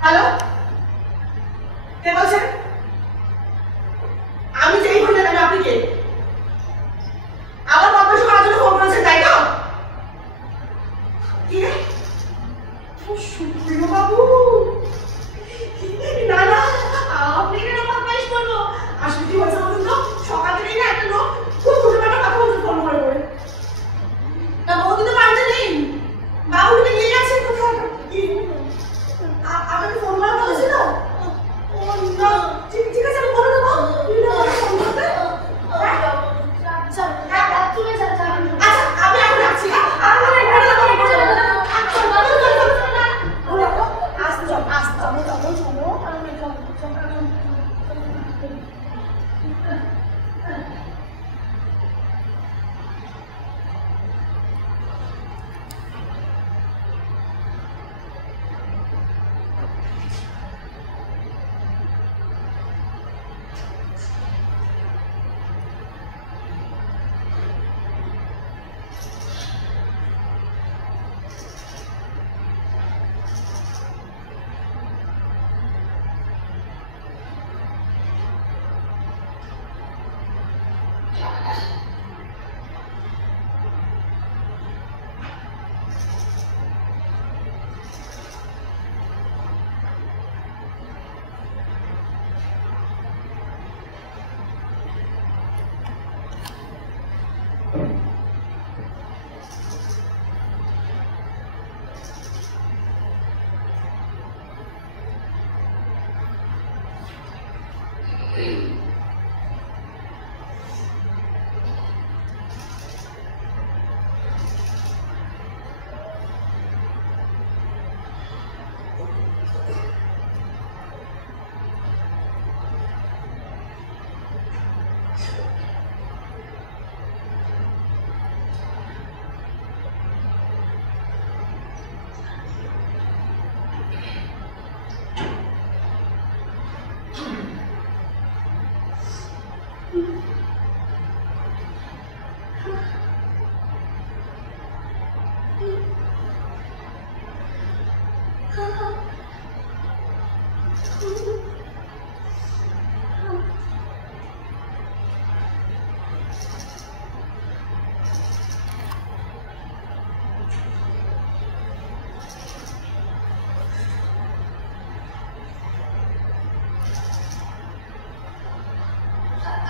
হ্যালো, কে বলছেন? আমি যেই বলি না কেন আপনি কে? আমার বদমাইশি করার জন্য ফোন করেছেন তাই তো? কে? সুপ্রিয় বাবু, না না আপনি কেন বদমাইশ করবো? আসলে কি হয়েছে বলুন তো, সকাল থেকেই না একটা লোক খুব ছোটখাটো কথা বলতে ফোন করে করে। না বৌদি তো বাড়িতে নেই, বাবুকে নিয়ে গেছে কোথায়? আপনাকে ফোন করা বলেছিল? ও না, ঠিক আছে আমি বলে দেবো। ফোন করতে আচ্ছা আমি এখন রাখছি।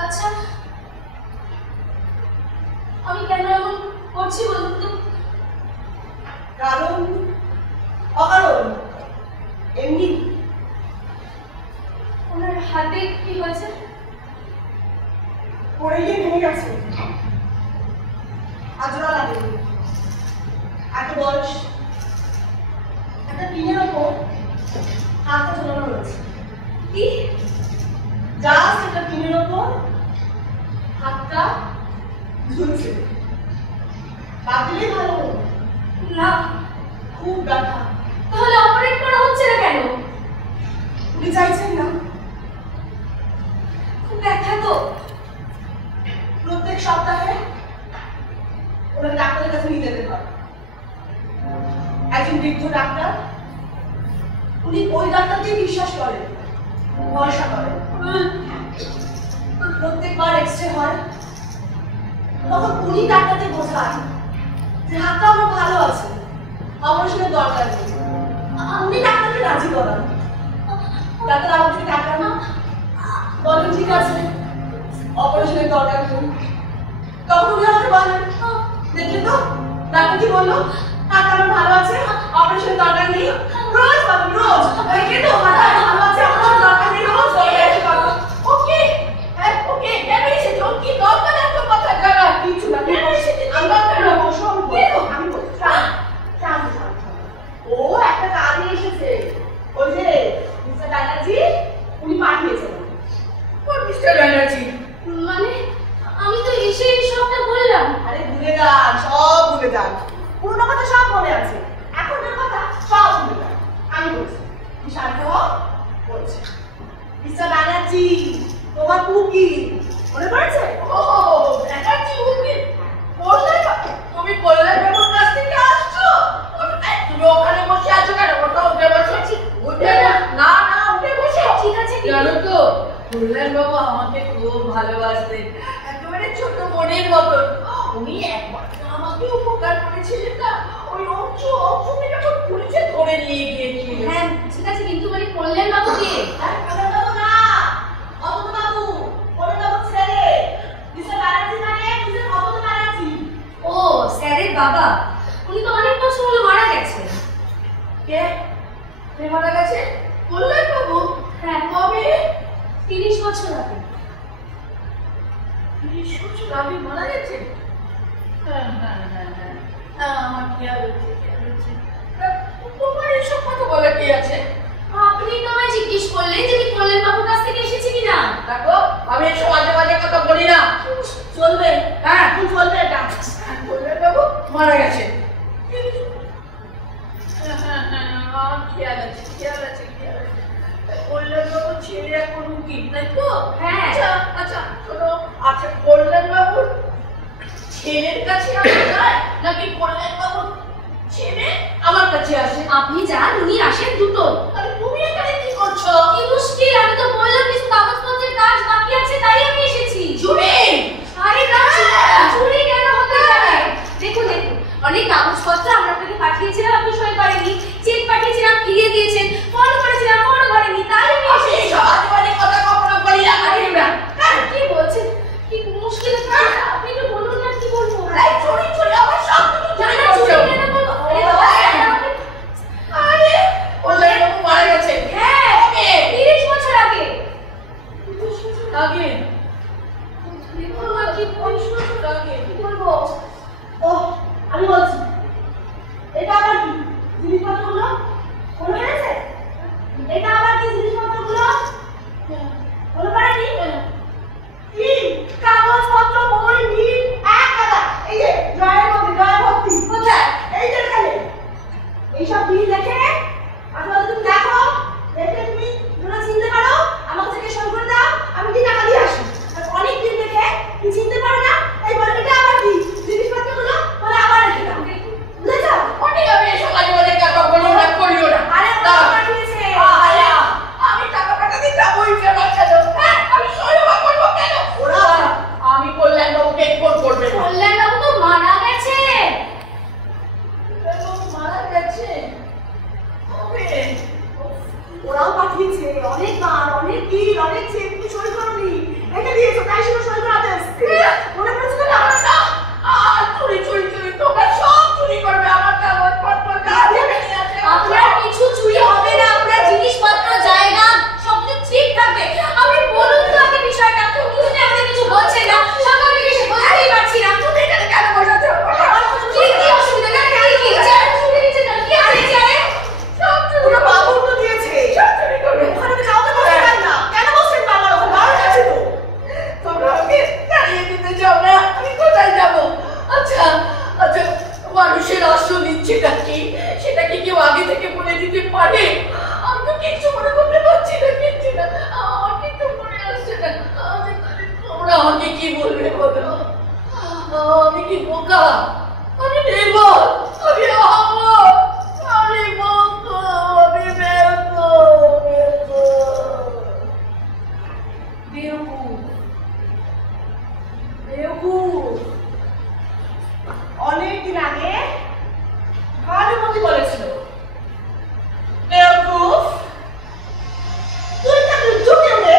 আচ্ছা আমি কেন এমন করছি বলুন তো? কারণ অকারণ এমনি। ওনার হাতে কি হয়েছে? পড়ে গিয়ে ভেঙে গেছে, আজরা লাগে। এত বয়স, একটা টিনের ওপর হাতটা ঝোলানো রয়েছে। কি? জাস্ট একটা টিনের ওপর হাতটা ঝুলছে। বাদ দিলেই ভালো হতো। না, খুব ব্যথা। তাহলে অপারেট করা হচ্ছে না কেন? উনি চাইছেন না। খুব ব্যথা তো। প্রত্যেক সপ্তাহে ওনাকে ডাক্তারের কাছে নিয়ে যেতে হয়। একজন বৃদ্ধ ডাক্তার, উনি ওই ডাক্তারকেই বিশ্বাস করেন, ভরসা করেন। প্রত্যেকবার এক্সরে হয়, তখন উনি ডাক্তারকে বোঝান যে হাতটা আমার ভালো আছে, অপারেশনের দরকার নেই। উনি ডাক্তারকে রাজি করান। ডাক্তার আমাকে টাকা না, ঠিক আছে, অপারেশনের দরকার নেই। তখন উনি আমাকে বলেন, দেখলি তো ডাক্তার কি বললো, হাত আমার ভালো আছে, অপারেশনের দরকার নেই। রোজ বলেন, রোজ দেখলি তো হাত আমার ভালো আছে, অপারেশনের দরকার নেই, রোজ বলেন। ওকে ওকে, কেন এসেছো, কি দরকার এত কথা জানা? কিছু না, কেন এসেছি আমরা বসো, আমি বলছি ও একটা কাজে এসেছে। ওই যে মিস্টার ব্যানার্জি উনি পাঠিয়েছেন। কোন মিস্টার ব্যানার্জি? মানে আমি তো এসে এই সবটা বললাম। আরে ভুলে যান, সব ভুলে যান, পুরোনো কথা সব মনে আছে, এখনের কথা সব ভুলে যান। আমি বলছি, তুমি শান্ত হও। বলছি মিস্টার ব্যানার্জি, তোমার কুকি মনে পড়েছে? ও ব্যানার্জি কুকি বললে, তুমি বললে বাবুর কাছ থেকে আসছো? তুমি ওখানে বসে আছো কেন? ওটা উঠে বসেছি। উঠে না না না, উঠে বসে। ঠিক আছে, জানো তো বললেন বাবু আমাকে খুব ভালোবাসতেন, একেবারে ছোট বোনের মতন। উনি একবার আমাকে উপকার করেছিলেন না, ওই অংশ যখন পুলিশে ধরে নিয়ে গিয়েছিল। হ্যাঁ ঠিক আছে, কিন্তু মানে কল্যাণ বাবু কে? বাবু না, অতন বাবু, কল্যাণ বাবু ছেলে, মিস্টার ব্যানার্জি মানে মিস্টার অতন ব্যানার্জি। ও স্যারের বাবা, উনি তো অনেক বছর হলো মারা গেছেন। কে কে মারা গেছে? কল্যাণ বাবু? হ্যাঁ, কবে? 30 বছর আগে। 30 বছর আগে মারা গেছে? হ্যাঁ হ্যাঁ হ্যাঁ হ্যাঁ, আমার খেয়াল হচ্ছে। তোমার এসব কথা বলা কি আছে? আপনি তো আমায় জিজ্ঞেস করলেন যে আমি কল্যাণ বাবুর কাছ থেকে এসেছি কিনা। দেখো আমি এসব বাজে বাজে কথা বলি না, চলবে? হ্যাঁ এখন চলবে এটা। কল্যাণ বাবু মারা গেছে। হ্যাঁ হ্যাঁ, আমার খেয়াল আছে। কল্যাণ বাবু ছেলে এখন উকিল, তাই তো? হ্যাঁ। আচ্ছা শোনো, আচ্ছা কল্যাণ বাবুর ছেলের কাছে আসে যায় নাকি কল্যাণ বাবুর ছেলে আমার কাছে আসে? আপনি যান, উনি আসেন, দুটো। আরে তুমি এখানে কি করছো? কি মুশকিল, আমি তো বললাম কিছু কাগজপত্রের কাজ বাকি আছে, তাই আমি এসেছি। চুরি? আরে না, চুরি কেন হতে যাবে? দেখুন অনেক কাগজপত্র আমরা আপনাকে পাঠিয়েছিলাম, আপনি সই করেননি। চেক পাঠিয়েছিলাম, ফিরিয়ে দিয়েছেন। ফোন করেছিলাম, ফোন করেননি, তাই আমি এসেছি। সবাই কথা কখনো বলি না। কি বলছেন? কি মুশকিল আছে? আপনি একটু বলুন না, কি বলবো? এই চুরি আমার সব কিছু না, জানা না, করছো। চুরি কেন করবো? আরে কল্যাণ বাবু মারা গেছে। হ্যাঁ, 30 বছর আগে। 30 বছর আগে? দেখুন না, কি 30 বছর আগে? কি বলবো? ও আমি বলছি, এটা আবার কি জিনিসপত্রগুলো মনে পড়েছে? এটা আবার কি জিনিসপত্রগুলো মনে পড়েনি? কি কাগজপত্র, বই, বিল, এক গাদা। এই যে ড্রয়ারের মধ্যে ড্রয়ার ভর্তি। কোথায়? এই যে এখানে। এইসব বিল দেখে আসলে তুমি দেখো, দেখে তুমি তোমরা চিনতে পারো, আমার থেকে সই করে দাও, আমি কি টাকা দিয়ে আসি। আর অনেক বিল দেখে কি চিনতে পারো না, এই বলে এটা আবার কি জিনিসপত্রগুলো বলে আবার রেখে দাও। বুঝেছো? অনেক আমি এসব কাজ বলে কথা বলিও না, করিও না। আরে দাও পাঠিয়েছে। আমি টাকা পাঠাতে যাবোই কেন? হ্যাঁ আমি সই করবো কেন? ওরা আমি কল্যাণ বাবুকে ফোন করবে। কল্যাণ বাবু তো মারা গেছে। মারা গেছে? ওরাও পাঠিয়েছে অনেকবার, অনেক দিন, অনেক চেক, তুমি সই করোনি, রেখে দিয়েছো, তাই সেটা সই করাতে এসেছে। মনে পড়ছে না? চুরি তোমরা সব চুরি করবে আমার কাগজপত্র। আপনার কিছু চুরি হবে না, আপনার জিনিসপত্র, জায়গা সবকিছু ঠিক থাকবে। আপনি বলুন তো আগে বিষয়টা, কিছুতে আমাদের কিছু বলছেন না, সকাল থেকে সে বুঝতেই পারছি না। তুমি এখানে কেন বসেছো? কি অসুবিধা? কি চেয়ার চুরি দিচ্ছে না? কি আছে চেয়ারে? সব চুরি। ওরা বাবু তো দিয়েছে, সব চুরি করবে। ওখানে তো কাউকে বসতে পারেন না। কেন বসছেন বাবার ওখানে? বাবার কাছে তো। তোমরা আমাকে তাড়িয়ে দিতে চাও না, আমি কোথায় যাব? আচ্ছা মানুষের আসল ইচ্ছেটা কি সেটা কি কেউ আগে থেকে বলে দিতে পারে? আমি তো কিচ্ছু মনে করতে পারছি না, কিচ্ছু না, আমার কিচ্ছু মনে আসছে না। তোমরা আমাকে কি বলবে বলো? আমি কি বোকা? আমি নির্বোধ? আমি অবুঝ? আমি বোকা? আমি বেকুব। অনেকদিন আগে ভানুমতি বলেছিল, বেকুব তুই থাকলে যুগে উড়ে,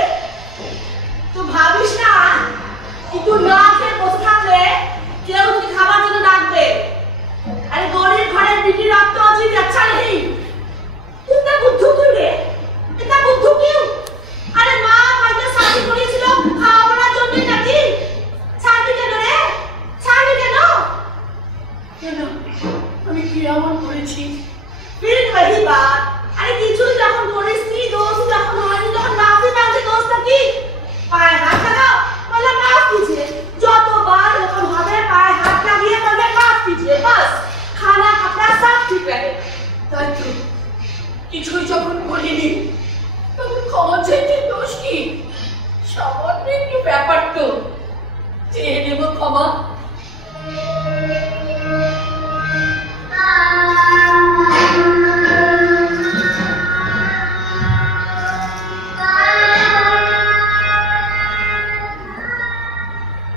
নেব ক্ষমা।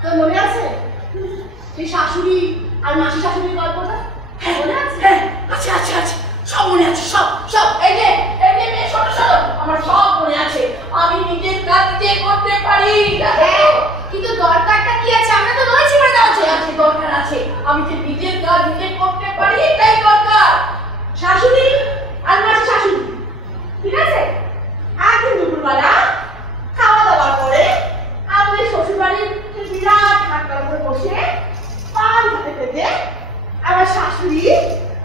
তোর মনে আছে সেই শাশুড়ি আর মাসি শাশুড়ির গল্পটা? হ্যাঁ মনে আছে? হ্যাঁ আছে আছে আছে, সব মনে আছে, সব সব। এই যে মেয়ে, শোনো শোনো, আমার সব মনে আছে। আমি নিজের কাজ নিজে করতে পারি। হ্যাঁ, কিন্তু দরকারটা কি আছে? আমরা তো রয়েছি মানে আছে আছে, দরকার আছে। আমি যে নিজের কাজ নিজে করতে পারি, এটাই দরকার। শাশুড়ি আর মাসি শাশুড়ি, ঠিক আছে? একদিন দুপুরবেলা খাওয়া দাওয়ার পরে আমাদের শ্বশুর বাড়ির বিরাট ঢাকার উপরে বসে পান খেতে খেতে আমার শাশুড়ি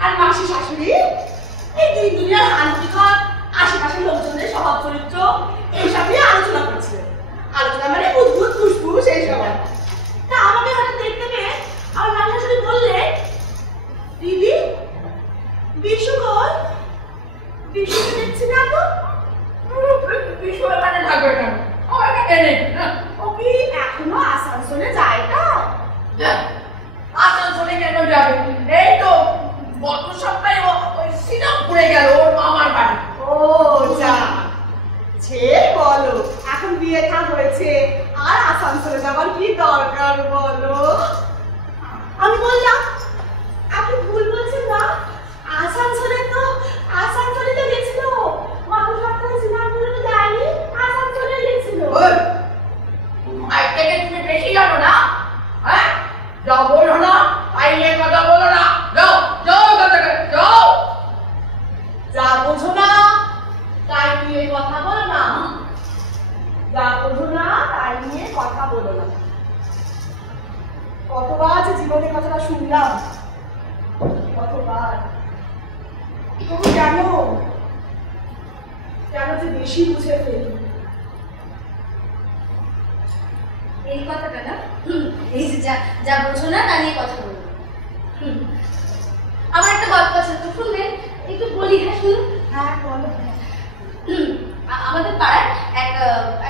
আর মাসি শাশুড়ি এই দুই দুনিয়ার হালকিঘর, আশেপাশের লোকজনের স্বভাব চরিত্র এইসব নিয়ে আলোচনা করছিলেন। আলোচনা মানে উদ্ভুত ফুসফুস এই সব। তা আমাকে হঠাৎ দেখতে পেয়ে আমার মাসি শাশুড়ি বললেন, দিদি বিশু কই? বিশুকে দেখছি না তো। বিশু এখানে থাকবে কেন? আমাকে এনে ও কি এখনো আসানসোলে যায় না? আসানসোলে কেন যাবে? এই তো গত সপ্তাহে ওই শ্রীরামপুরে গেল ওর মামার বাড়ি। ও যা, সে বলো এখন বিয়ে থা হয়েছে আর আসানসোলে যাবার কি দরকার বলো? আমি বললাম আপনি ভুল বলছেন না, আসানসোলে তো গেছিল গত সপ্তাহে, শ্রীরামপুরে তো যায়নি, আসানসোলে গেছিল। মায়ের থেকে তুমি বেশি জানো না? হ্যাঁ, যাও বলো না, তাই নিয়ে কথা বলো না। যাও যাও এখান থেকে, যাও। যা বোঝো না তাই নিয়ে কথা বলো না, যা বোঝো না তাই নিয়ে কথা বলো না। কতবার যে জীবনে কথাটা শুনলাম, কতবার। তবু কেন যে বেশি বুঝে ফেলি। এই কথাটা না, এই যে যা বোঝো না তা নিয়ে কথা বলবো। আমার একটা গল্প আছে, তো শুনবেন? একটু বলি। হ্যাঁ শুনুন। হ্যাঁ বলো। আমাদের পাড়ায়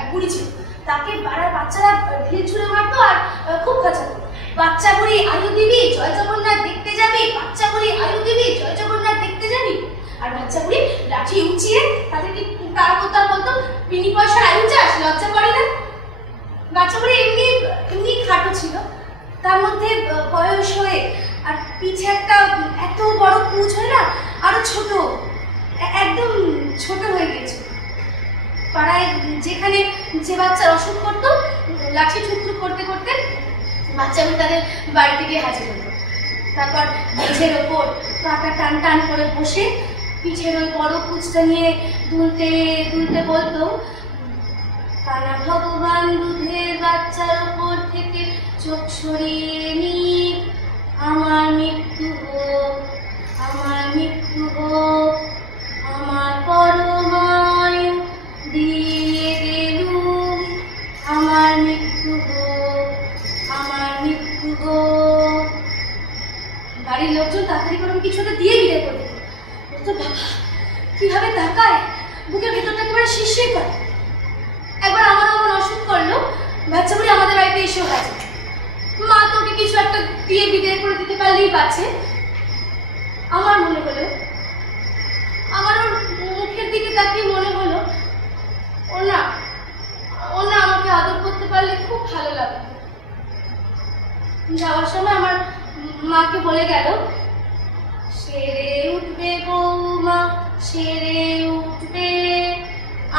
এক বুড়ি ছিল। তাকে পাড়ার বাচ্চারা ঢিল ছুঁড়ে মারতো আর খুব খরচা করতো। বাচ্চা বুড়ি আয়ু দিবি, জয় জগন্নাথ দেখতে যাবি। বাচ্চা বুড়ি আয়ু দিবি, জয় জগন্নাথ দেখতে যাবি। আর বাচ্চা বুড়ি লাঠি উঁচিয়ে তাদেরকে তারা বলতো, বিনি পয়সার আয়ু চাস, লজ্জা করে না? বাচ্চা বুড়ি এমনি খাটো ছিল, তার মধ্যে বয়স হয়ে আর পিছে একটা এত বড় পুঁজ হয় না, আরো ছোট, একদম ছোট হয়ে গিয়েছে। পাড়ায় যেখানে যে বাচ্চার অসুখ করতো, লাঠি ঠুকঠুক করতে করতে বাচ্চাগুলো তাদের বাড়িতে গিয়ে হাজির হতো। তারপর মেঝের ওপর কাঁটা টান টান করে বসে পিঠের ওই বড় পুঁজটা নিয়ে দুলতে দুলতে বলতো, কানা ভগবান দুধের বাচ্চার ওপর থেকে চোখ সরিয়ে নিক, আমার মৃত্যু হোক, আমার মৃত্যু হোক, আমার পরমায় দিয়ে গেলুম, আমার মৃত্যু হোক, আমার মৃত্যু হোক। বাড়ির লোকজন তাড়াতাড়ি করে কিছুটা দিয়ে বিদায় করে দিত। বলতো, বাবা কিভাবে তাকায়, বুকের ভেতরটা একেবারে শিরশির করে। একবার আমার এমন অসুখ করলো, বাচ্চা বুড়ি আমাদের বাড়িতে এসেও গেছে। মা তোকে কিছু একটা দিয়ে বিদায় করে দিতে পারলেই পাচ্ছে। আমার মনে হলো, আমার ওর মুখের দিকে তাকিয়ে মনে হলো, ও না আমাকে আদর করতে পারলে খুব ভালো লাগতো। যাওয়ার সময় আমার মাকে বলে গেল, সেরে উঠবে বৌমা, সেরে উঠবে,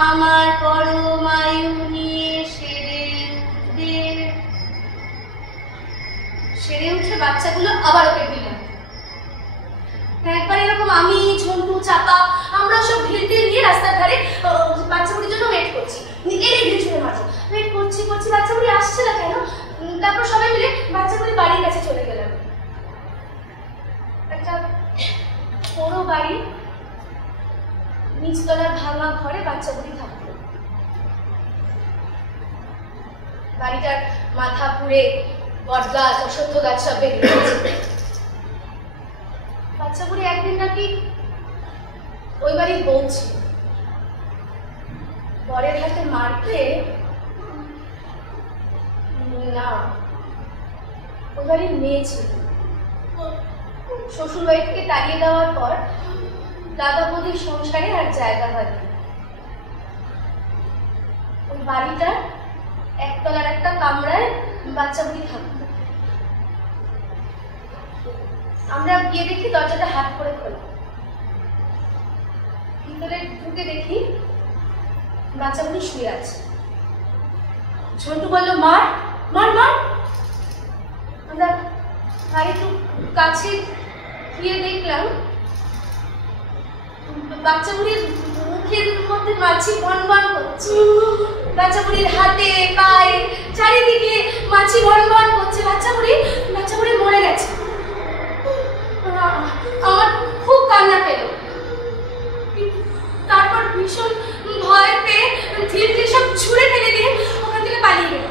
আমার পরমায়ু নিয়ে সেরে উঠবে। সেরে উঠে বাচ্চাগুলো আবার ওকে দিলাম। একবার এরকম আমি, ঝন্টু, চাপা, আমরা সব ঢিল নিয়ে রাস্তার ধারে বাচ্চা বুড়ির জন্য ওয়েট করছি। এর ঢিল ছুঁড়ে মারছি, ওয়েট করছি বাচ্চা বুড়ি আসছে না কেন। তারপর সবাই মিলে বাচ্চা বুড়ি বাড়ির কাছে চলে গেলাম। একটা বড় বাড়ি, নিচতলার ভাঙা ঘরে বাচ্চা বুড়ি থাকতো। বাড়িটার মাথা পুড়ে বট গাছ, অশ্বত্থ গাছ সব বেরিয়ে গেছে। বাচ্চা বুড়ি একদিন নাকি ওই বাড়ির বউ ছিল। বরের হাতে মারতে না, ওই বাড়ির মেয়ে ছিল। শ্বশুর বাড়ি থেকে তাড়িয়ে দেওয়ার পর দাদা বৌদির সংসারে আর জায়গা হয়নি। ওই বাড়িটার একতলার একটা কামরায় বাচ্চা বুড়ি থাকতো। আমরা গিয়ে দেখি দরজাটা হাত করে খোলা। ভিতরে ঢুকে দেখি বাচ্চা বুড়ি শুয়ে আছে। ঝন্টু বললো, মার মার মার। আমরা একটু কাছে গিয়ে দেখলাম বাচ্চা বুড়ির মুখের মধ্যে মাছি বন বন করছে। বাচ্চা বুড়ির হাতে পায়ে চারিদিকে মাছি বন বন করছে। বাচ্চা বুড়ি মরে গেছে। আমার খুব কান্না পেল। তারপর ভীষণ ভয় পেয়ে ধীরে সব ছুঁড়ে ফেলে দিয়ে ওখান থেকে পালিয়ে গেল।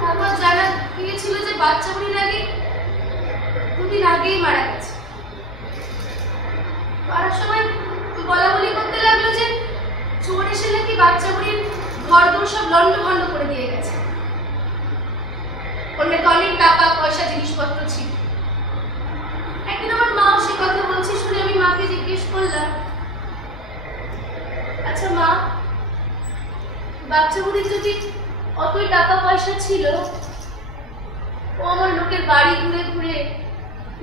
তারপর জানা গিয়েছিল যে বাচ্চা বুড়ির আগে 2 দিন আগেই মারা গেছে। মারার সময় বলা বলি করতে লাগলো যে চোর এসে নাকি বাচ্চা বুড়ির ঘর দোর সব লন্ড ভন্ড করে দিয়ে গেছে। ওর নাকি অনেক টাকা পয়সা জিনিসপত্র ছিল। একদিন আমার মাও সে কথা বলছে শুনে আমি মাকে জিজ্ঞেস করলাম, আচ্ছা মা, বাচ্চা বুড়ির যদি অতই টাকা পয়সা ছিল, ও আমার লোকের বাড়ি ঘুরে ঘুরে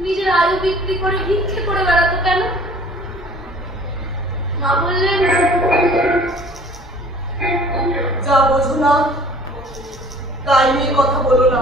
নিজের আয়ু বিক্রি করে ভিক্ষে করে বেড়াতো কেন? মা বললেন, যা বোঝো না তাই নিয়ে কথা বলো না।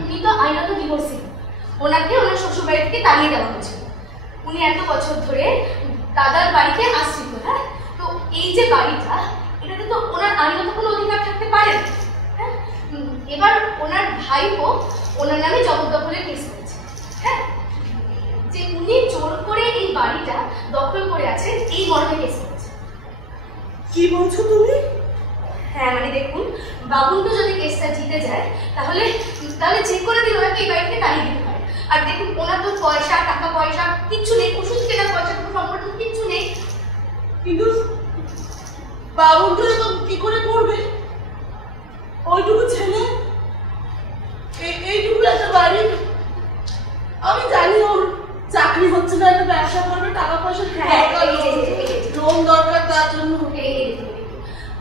উনি তো আইনত ডিভোর্সি, ওনাকে ওনার শ্বশুর বাড়ি থেকে তাড়িয়ে দেওয়া হয়েছিল। উনি এত বছর ধরে দাদার বাড়িতে আশ্রিত। হ্যাঁ, তো এই যে বাড়িটা, এটাতে তো ওনার আইনত কোনো অধিকার থাকতে পারে না। হ্যাঁ, এবার ওনার ভাইপো ওনার নামে জবরদখলের কেস করেছে। হ্যাঁ, যে উনি জোর করে এই বাড়িটা দখল করে আছেন এই মর্মে কেস করেছে। কি বলছো তুমি? হ্যাঁ, মানে দেখুন, বাবুন্টু যদি কেসটা জিতে যায় তাহলে যে করে দিন ওনাকে এই বাড়িতে তাড়িয়ে দিতে পারে। আর দেখুন, ওনার তো পয়সা, টাকা পয়সা কিচ্ছু নেই, ওষুধ কেনার পয়সা, কোনো সম্পর্ক কিচ্ছু নেই। কিন্তু বাবুটা তো কি করে করবে? ওইটুকু ছেলে, এইটুকু একটা বাড়ি। আমি জানি ওর চাকরি হচ্ছে না, একটা ব্যবসা করবে, টাকা পয়সা দরকার, লোন দরকার, তার জন্য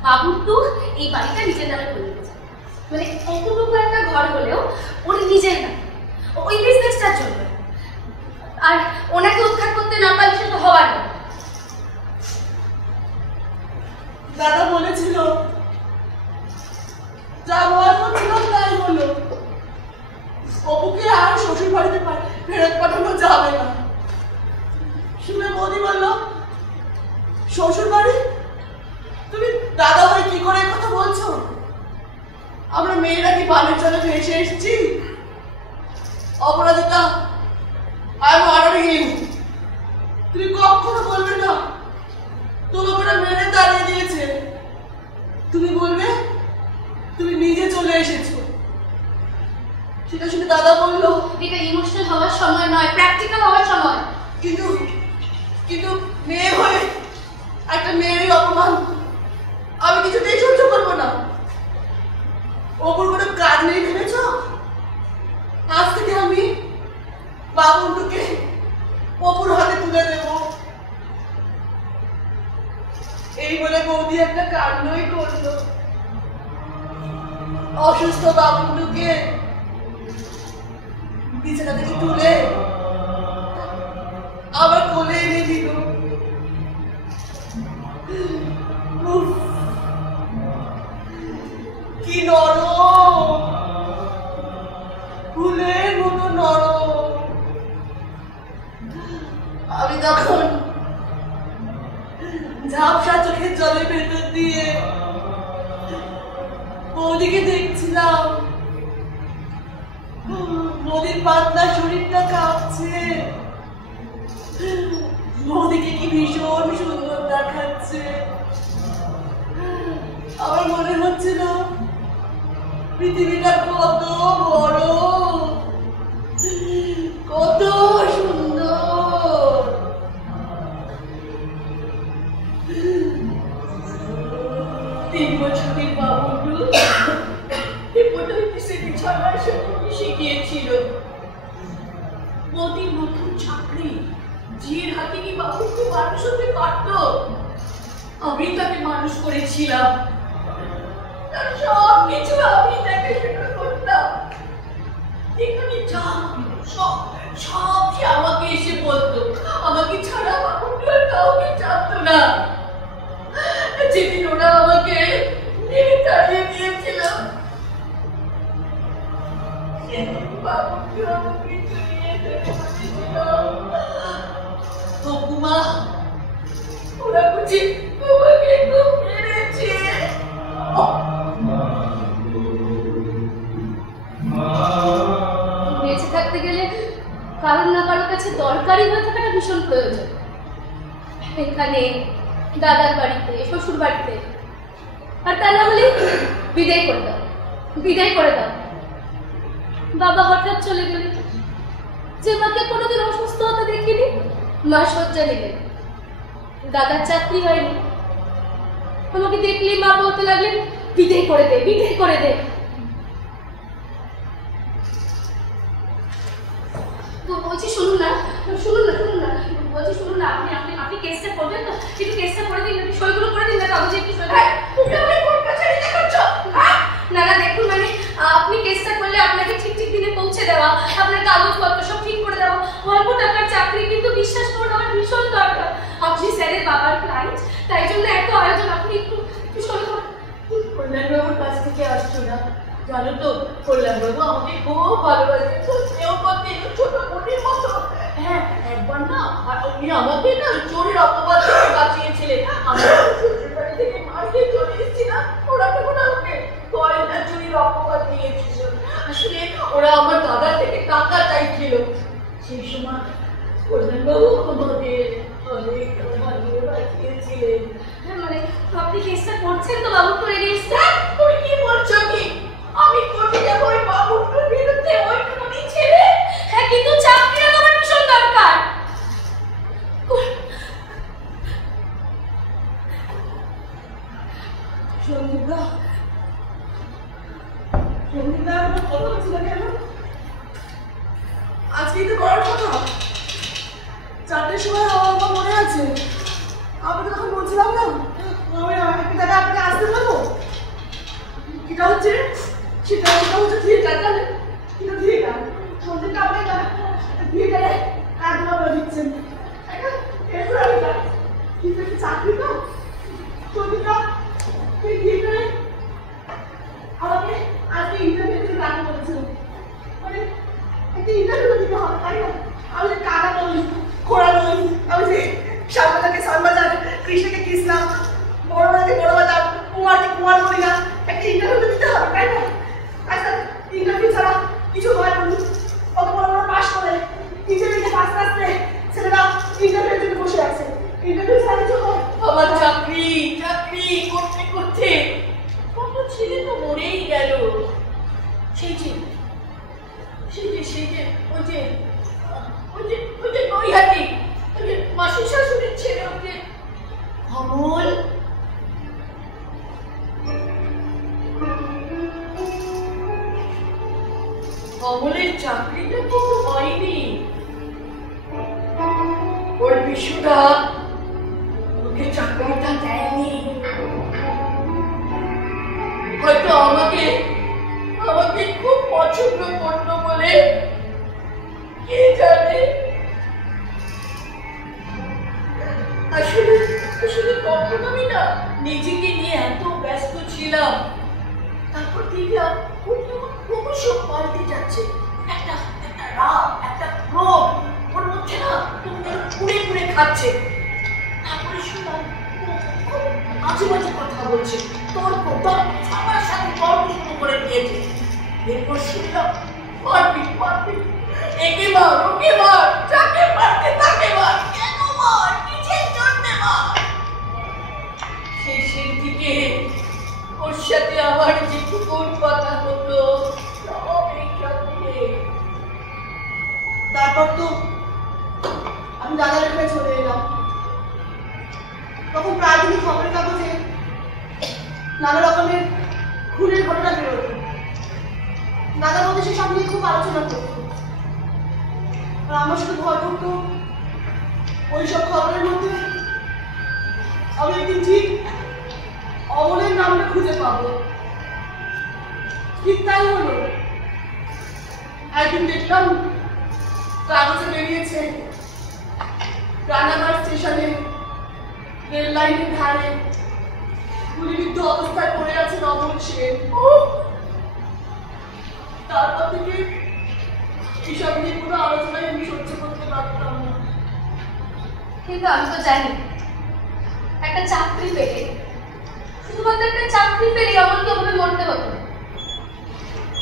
বাবুন্টু এই বাড়িটা নিজের নামে করে দিয়েছে। মানে এতটুকু একটা ঘর হলেও ওর নিজের না, ওই বিজনেসটার জন্য। আর ওনাকে উৎখাত করতে না পারলে সেটা হওয়ার না। দাদা বলেছিল যা হওয়ার ছিল তাই হলো, অপুকে আর শ্বশুর বাড়িতে ফেরত পাঠানো যাবে না। শুনে বৌদি বলল, শ্বশুর বাড়ি? তুমি দাদা ভাই কি করে কথা বলছো? আমরা মেয়েরা কি পানের জলে ভেসে এসেছি? অপরাধীটা আই এম অর্ডারিং ইউ। তুমি কখনো বলবে না তোমাকে ওরা মেরে দাঁড়িয়ে দিয়েছে। তুমি বলবে তুমি নিজে চলে এসেছো। সেটা শুনে দাদা বলল, এটা ইমোশনাল হওয়ার সময় নয়, প্র্যাকটিক্যাল হওয়ার সময়। কিন্তু মেয়ে হয়ে একটা মেয়েরই অপমান আমি কিছুতেই সহ্য করবো না। ওপর কোনো কাজ নেই ভেবেছ? আজ থেকে আমি বাবুন্টুকে অপুর হাতে তুলে দেব। এই বলে বৌদি একটা কাণ্ডই করলো। অসুস্থ বাবুন্টুকে বিছানা থেকে তুলে আবার কোলে এনে দিল। কি নরম, ফুলের মতো নরম। আমি তখন ঝাপসা চোখের জলের ভেতর দিয়ে বৌদিকে দেখছিলাম। বৌদির পাতলা শরীরটা কাঁপছে, বৌদিকে কি ভীষণ সুন্দর দেখাচ্ছে। আমার মনে হচ্ছিল পৃথিবীটা কত বড়, কত সুন্দর। 3 বছরের বাবুটু হিপোটাইটিসের বিছানায় মিশে গিয়েছিল। মোদির নতুন চাকরি, জির হাতে কি বাবুকে মানুষ হতে পারত? আমি তাকে মানুষ করেছিলাম, তার সব কিছু আমি দেখাশোনা করতাম। এখানে যা সব সে আমাকে এসে বলতো। আমাকে ছাড়া বাবুকে আর কাউকে জানতো না। যেদিন ওরা আমাকে তাড়িয়ে দিয়েছিল, সেদিন বাবুকে আমাকে চড়িয়ে ধরে বলেছিল, ঠাকুমা ওরা বুঝি তোমাকে খুব মেরেছে। বেঁচে থাকতে গেলে কারোর না কারোর কাছে দরকারি হয়ে থাকাটা ভীষণ প্রয়োজন। এখানে, দাদার বাড়িতে, শ্বশুর বাড়িতে। আর তা না হলে বিদায় করে দাও, বিদায় করে দাও। বাবা হঠাৎ চলে গেলে, যে মাকে কোনোদিন অসুস্থ হতে দেখিনি, মা শয্যা নিলেন। দাদার চাকরি হয়নি, আমাকে দেখলেই মা বলতে লাগলেন, বিদায় করে দে, বিদায় করে দে। তো বলছি শুনুন না, শুনুন না, শুনুন না, বলছি শুনুন না, আপনি কেসটা করবেন তো? একটু কেসটা করে দিন, সইগুলো করে দিন না, কাগজে একটু সই। না না, দেখুন, মানে আপনি কেসটা করলে আপনাকে ঠিক ঠিক দিনে পৌঁছে দেওয়া, আপনার কাগজপত্র সব ঠিক করে দেওয়া, অল্প টাকার চাকরি, কিন্তু বিশ্বাস করুন আমার ভীষণ দরকার। আপনি স্যারের বাবার ক্লায়েন্ট, তাই জন্য এত আয়োজন। আপনি একটু সই করুন। কল্যাণবাবুর কাছ থেকে আসছো না, জানো তো কল্যাণ কল্যাণবাবু আমাকে খুব ভালোবাসে, স্নেহ করতেন ছোট বোনের মতো। হ্যাঁ, একবার না উনি আমাকে না চোরের অপবাদ থেকে বাঁচিয়েছিলেন। আমরা শ্বশুর বাড়ি থেকে মার খেয়ে চলে এসেছিলাম, ওরা তখন আমাকে গয়না চুরির অপবাদ দিয়েছিল। আসলে ওরা আমার দাদা থেকে টাকা চাইছিল। সেই সময় কল্যাণবাবু আমাকে অনেক ভালোবাসিয়েছিলেন। মানে আপনি কেসটা করছেন তো বাবুর এগেইনস্টে? তুমি কি বলছো কি? আমি কোর্টে যাবো ওই বাবুর বিরুদ্ধে? ওই খুনি ছেলে? হ্যাঁ, কিন্তু চাকরিটা তো আমার ভীষণ দরকার। সন্দীপদা, সন্দীপদা আমার কথা হচ্ছিল কেন? আজকেই তো করার কথা। 4টের সময় আমার মনে আছে, আমি তো তখন বলছিলাম না আমি দাদা আপনাকে আসতে বলবো। এটা হচ্ছে সেটা হচ্ছে থিয়েটার, জানেন? এটা থিয়েটার। সন্দীপটা আপনাকে থিয়েটারে কাজগুলো করে দিচ্ছেন। এরপর আমি কিন্তু একটা চাকরি পাও সন্দীপটা এই থিয়েটারে আমাকে আজকে ইন্টারভিউতে ডাকা বলেছিল। মানে একটা ইন্টারভিউ দিতে হবে, তাই না? আমি যে কানা বলি, খোড়া বলি, আমি যে শ্যামবাজারকে শ্যামবাজার, কৃষ্ণকে কৃষ্ণা, বড় বাজারকে বড় বাজার, কুমারকে কুমার বলি না। একটা ইন্টারভিউ দিতে হবে, তাই না? আচ্ছা, ইন্টারভিউ ছাড়া কিছু হয় বলুন? কত বড় বড় পাশ করে নিচে নিচে পাশে আসতে ছেলেরা ইন্টারভিউর জন্য বসে আছে। ইন্টারভিউ ছাড়া কিছু হয়? আমার চাকরি চাকরি করতে করতে কত ছেলে তো মরেই গেল। সেই যে নৈহাটি, ওই যে মাসি শাশুড়ির ছেলে, ওকে অমল। অমলের চাকরিটা কিন্তু হয়নি। ওর বিশুটা ওকে চাকরিটা দেয়নি। হয়তো আমাকে খুব পছন্দ করতো বলে, কে জানে। আসলে তখন আমি না নিজেকে নিয়ে এত ব্যস্ত ছিলাম। তারপর দেখলাম ওর কেমন ক্রমশ পাল্টে যাচ্ছে। একটা রাগ, একটা ক্রোধ ওর মধ্যে না পুড়ে পুড়ে খাচ্ছে। তারপরে শুনলাম মাঝে মাঝে কথা বলছে, তর্ক সবার সাথে তর্ক শুরু করে দিয়েছে। এরপর শুনলাম মারপিট, একে মার, ওকে মার, যাকে মারতে তাকে মার। কেন মার? কিসের জন্য মার? শেষের দিকে ওর সাথে আমার যেটুকুন কথা হতো সব এইখানে। তারপর তো আমি দাদার এখানে চলে এলাম। তখন প্রায় দিনই খবরের কাগজে নানা রকমের খুনের ঘটনা বেরোত। দাদা মধ্যে সেসব নিয়ে খুব আলোচনা করত, আর আমার সাথে ভয় করতো ওইসব খবরের মধ্যে আমি একদিন ঠিক অমলের নামটা খুঁজে পাবো। ঠিক তাই হলো। একদিন দেখলাম কাগজে বেরিয়েছে রানাঘাট স্টেশনে রেল লাইনের ধারে গুলিবিদ্ধ অবস্থায় পড়ে আছেন অমল সেন। তারপর থেকে এসব নিয়ে কোনো আলোচনায় আমি সহ্য করতে পারতাম না। কিন্তু আমি তো জানি একটা চাকরি পেলে, শুধুমাত্র একটা চাকরি পেলে অমলকে ওভাবে মরতে হতো।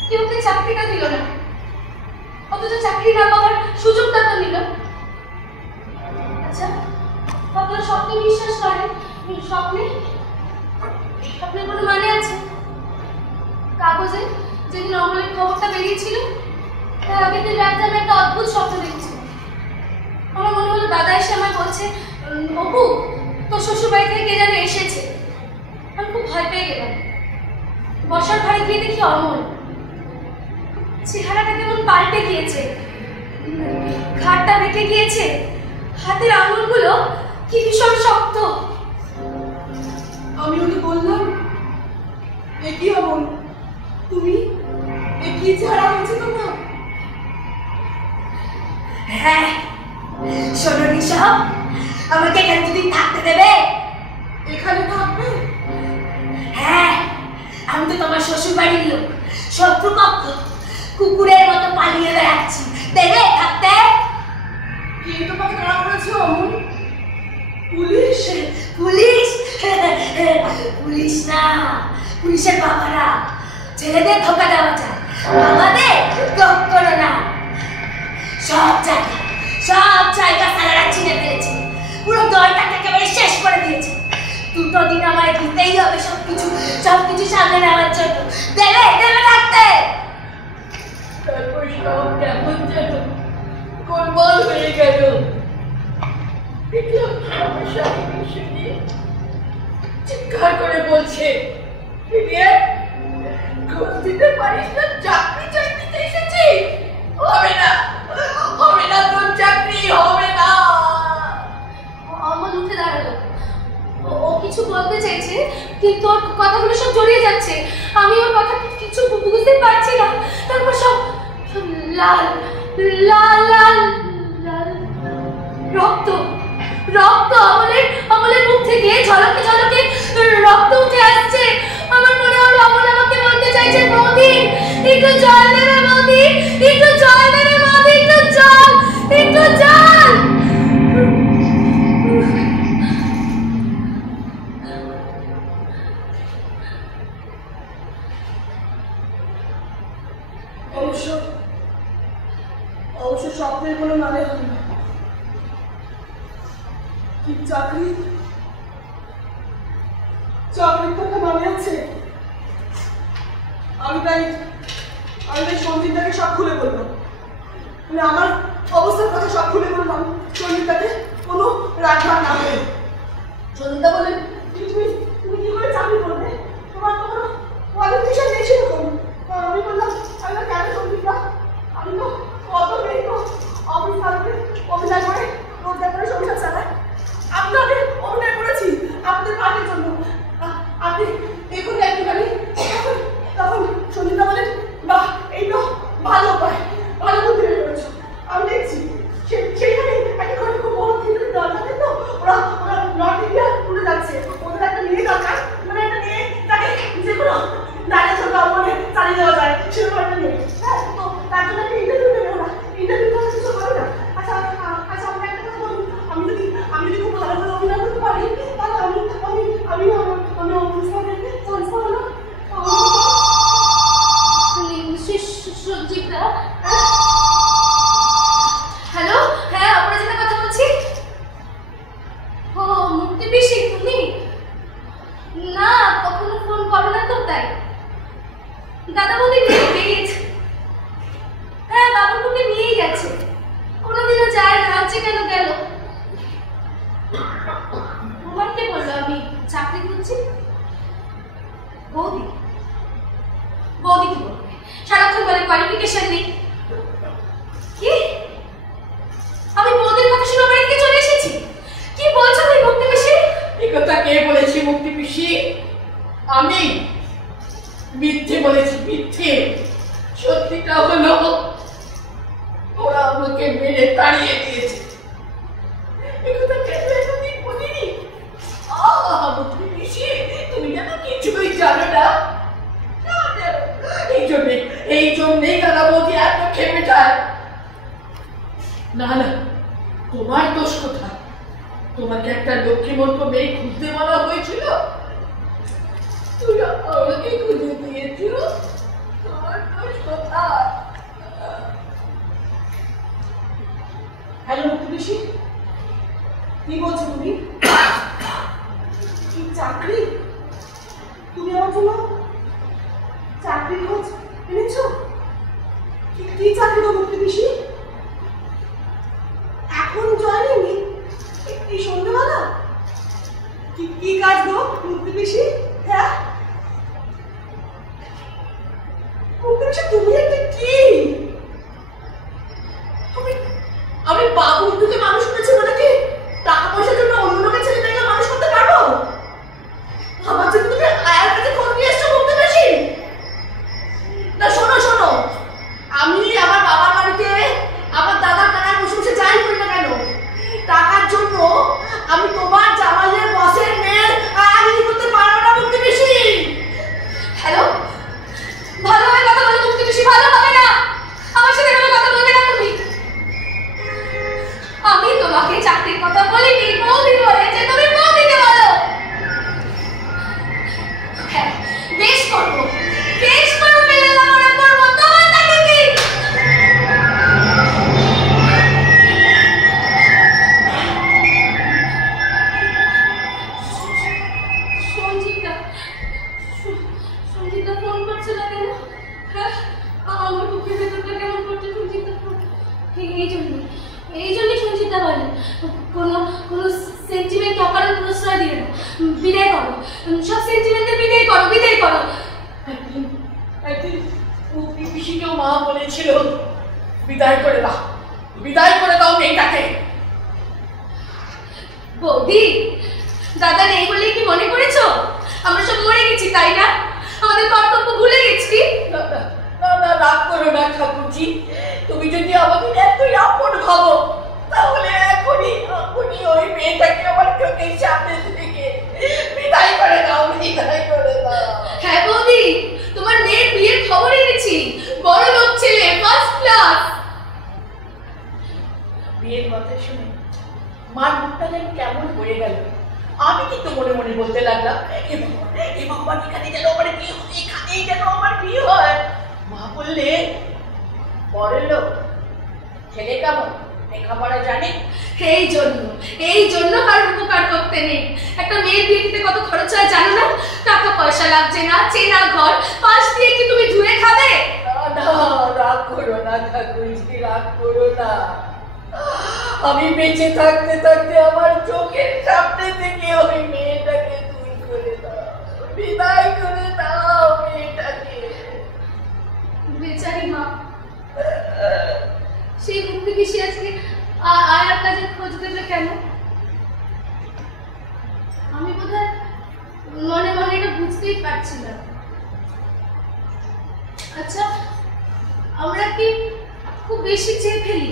কেউ ওকে চাকরিটা দিল না, অথচ চাকরি না পাওয়ার সুযোগটা তো নিল। আচ্ছা, আপনার স্বপ্নে বিশ্বাস করেন? স্বপ্নের কোনো মানে আছে? কাগজে যেদিন অমলের খবরটা বেরিয়েছিল তার আগের দিন রাতে আমি একটা অদ্ভুত স্বপ্ন দেখছি। আমার মনে হলো দাদা এসে আমায় বলছে, অপু তোর শ্বশুর বাড়ি থেকে কে যেন এসেছে। আমি খুব ভয় পেয়ে গেলাম। বসার ঘরে গিয়ে দেখি অমল। চেহারাটা কেমন পাল্টে গিয়েছে, ঘাটটা বেঁকে গিয়েছে, হাতের আঙুলগুলো কি ভীষণ শক্ত। আমি ওকে বললাম, এ কি অমল, তুমি এ কি চেহারা হয়েছে তোমার? হ্যাঁ, শোনো নিশা, আমাকে এখানে দুদিন থাকতে দেবে? এখানে থাকবে? হ্যাঁ, আমি তো তোমার শ্বশুর বাড়ির লোক, শত্রুপক্ষ। কুকুরের মতো পালিয়ে বেড়াচ্ছি। দেবে থাকতে? কে তোমাকে ধরা করেছে অমন? পুলিশ? পুলিশ? পুলিশ না, পুলিশের বাবারা। ছেলেদের ধোকা দেওয়া যায়, আমাদের কখনো না। সব জায়গা সারারা চিনে ফেলেছে, পুরো দলটাকে একেবারে শেষ করে দিয়েছে। দুটো দিন আমায় দিতেই হবে সবকিছু সামনে নেওয়ার জন্য। দেবে থাকতে? তারপর সব কেমন যেন গোলমাল হয়ে গেল। দেখলাম আমার স্বামী শুনে চিৎকার করে বলছে, ঘুষ দিতে পারিস না, চাকরিতে এসেছি, হবে না তোর চাকরি হবে না। অমল উঠে দাঁড়ালো। ও কিছু বলতে চাইছে, কিন্তু ওর কথাগুলো সব জড়িয়ে যাচ্ছে। আমি ওর কথা কিছু বুঝতে পারছি না। তারপর সব লাল লাল লাল লাল রক্ত অমলের মুখ থেকে ঝলকে রক্ত উঠে আসছে। আমার মনে হলো অমল আমাকে বলতে চাইছে, বৌদি একটু জল দেবে, বৌদি একটু জল দেবে, বৌদি একটু জল। অবশ্য স্বপ্নের কোনো মানে হয় না। কি চাকরির তো একটা মানে আছে। আমি তাই সঞ্জিতাকে সব খুলে বললাম, মানে আমার অবস্থার কথা সব খুলে বললাম সঞ্জিতাকে, কোনো রাগভাগ না হয়ে। সঞ্জিতা বলে, তুমি কি করে চাকরি করবে? তোমার তো কোনো কোয়ালিফিকেশন নেই সেরকম। আমি বললাম, কেন সঞ্জিতা, আমি তো কত মেয়ে তো অভিনয় করে রোজগার করে সংসার চালায়। আপনাকে অভিনয় করেছি আপনাদের পার্টির জন্য, আপনি দেখুন একটুখানি। তখন সঞ্জিতা বলেন, বাহ, এই তো ভালো উপায়, ভালো বুদ্ধি বের করেছো। আমি দেখছি সেইখানে একেবারে খুব বড় থিয়েটার দল থাকে তো, ওরা নর্থ ইন্ডিয়া ঘুরে যাচ্ছে। ওদের একটা মেয়ে দরকার, মানে একটা মেয়ে তাকে যে কোনো দাঁড়িয়ে ছোট অবনে চালিয়ে দেওয়া যায়, সেরকম একটা মেয়ে। হ্যাঁ, তো তার জন্য একটা ইন্টারভিউ দেবে ওরা। ইন্টারভিউ করার কিছু করে না। আচ্ছা আমরা একটা কথা বলুন, আমি যদি খুব ভালো করে অভিনয় করতে পারি, তাহলে আমি অফিসারদেরকে চান্স পাবো না। সঞ্জিতা, হ্যালো, হ্যাঁ অপরাজিতা কথা বলছি। ও মুক্তি পিসি, তুমি? না, কখনো ফোন করো না তো, তাই দাদা বৌদি বেরিয়েছে। হ্যাঁ, বাবুকে নিয়েই গেছে। কোনোদিনও যায় না, আজকে কেন গেল? তোমাকে বললো আমি চাকরি করছি। বৌদি কি বলবে? সারাক্ষণ বলে কোয়ালিফিকেশন নেই। কি? আমি বৌদির কথা শুনে বাড়িতে চলে এসেছি? কি বলছো তুমি মুক্তি পিসি? এই কথা কে বলেছি মুক্তি পিসি? আমি মিথ্যে বলেছি, মিথ্যে। সত্যিটা হলো ওরা আমাকে মেরে তাড়িয়ে দিয়েছে। এই কথা কেন এতদিন বলিনি? মুক্তি পিসি, তুমি যেন কিছুই জানো না। এই জন্যেই দাদা বৌদি এত খেপে যায়। না, তোমার দোষ কোথায়? তোমাকে একটা লক্ষ্মীমন্ত মেয়ে খুঁজতে বলা হয়েছিল, তুই আমাকে খুঁজে দিয়েছিল। তোমার দোষ কোথায়? হ্যালো মুক্তি পিসি, কি বলছো তুমি? কি চাকরি? তুমি আমার জন্য চাকরি খোঁজ এনেছো? কি চাকরি গো মুক্তি পিসি? এখন জয়েনি? এই সন্ধ্যেবেলা? কি কাজ গো মুক্তি পিসি? হ্যাঁ মুক্তি পিসি, তুমি একটা কি? আমি বাবুর দুধে মানুষ করেছি মানে কি টাকা পয়সার জন্য অন্য লোকের ছেলে মেয়েকে মানুষ করতে পারবো? আমার জন্য তুমি আয়ার কাছে খোঁজ নিয়ে এসছো মুক্তি পিসি? না শোনো, আমি আমার বাবার বাড়িতে আমার দাদার টাকায় বসে বসে যাই করি না কেন, টাকার জন্য আমি তোমার জামাইয়ের বসের মেয়ের আয়ারি করতে পারবো না মুক্তি পিসি। হ্যালো, ভালোভাবে কথা বলো মুক্তি পিসি, ভালো হবে না। সঞ্চিতা ফোন করছে না কেন? হ্যাঁ, আমার বুকের ভেতরটা কেমন করছে সঞ্চিতা ফোন। এই জন্যই সঞ্চিতা বলে কোনো সেন্টিমেন্ট অকারণ প্রশ্রয় দিও না, বিদায় করো, সব সেন্টিমেন্টে বিদায় করো, বিদায় করো। একদিন পিসিকেও মা বলেছিল বিদায় করে দাও, বিদায় করে দাও মেয়েটাকে। বৌদি, দাদা নেই বলেই কি মনে করেছো আমরা সব মরে গেছি, তাই না? আমাদের কর্তব্য ভুলে গেছি? না না না না, রাগ করো না ঠাকুরজি। তুমি যদি আমাদের এতই আপন ভাবো তাহলে এখনই ওই মেয়েটাকে আমার চোখের সামনে থেকে বিদায় করে দাও, বিদায় করে দাও। হ্যাঁ বৌদি, তোমার মেয়ের বিয়ের খবর এনেছি, বড় লোক ছেলে, ফার্স্ট ক্লাস। বিয়ের কথা শুনে মার মুখটা যেন কেমন হয়ে গেল। আমি কিন্তু মনে মনে বলতে লাগলাম, এ বাবা এখানে যেন আমার বিয়ে হয়, এখানেই যেন আমার বিয়ে হয়। মা বললে, বড় লোক ছেলে কেমন, লেখাপড়া জানে? এই জন্য কারোর উপকার করতে নেই। একটা মেয়ের বিয়ে দিতে কত খরচ হয় জানো না? টাকা পয়সা লাগছে না, চেনা ঘর, পাশ দিয়ে কি তুমি ধুয়ে খাবে? না, রাগ করো না ঠাকুরজি, রাগ করো না। আমি বেঁচে থাকতে থাকতে আমার চোখের সামনে থেকে ওই মেয়েটাকে দূর করে দাও, বিদায় করে দাও মেয়েটাকে। বেচারি মা, সেই মুক্তি কি সে আজকে আয়ার কাছে খোঁজ দেবে কেন? আমি বোধহয় মনে মনে এটা বুঝতেই পারছিলাম। আচ্ছা, আমরা কি খুব বেশি চেয়ে ফেলি?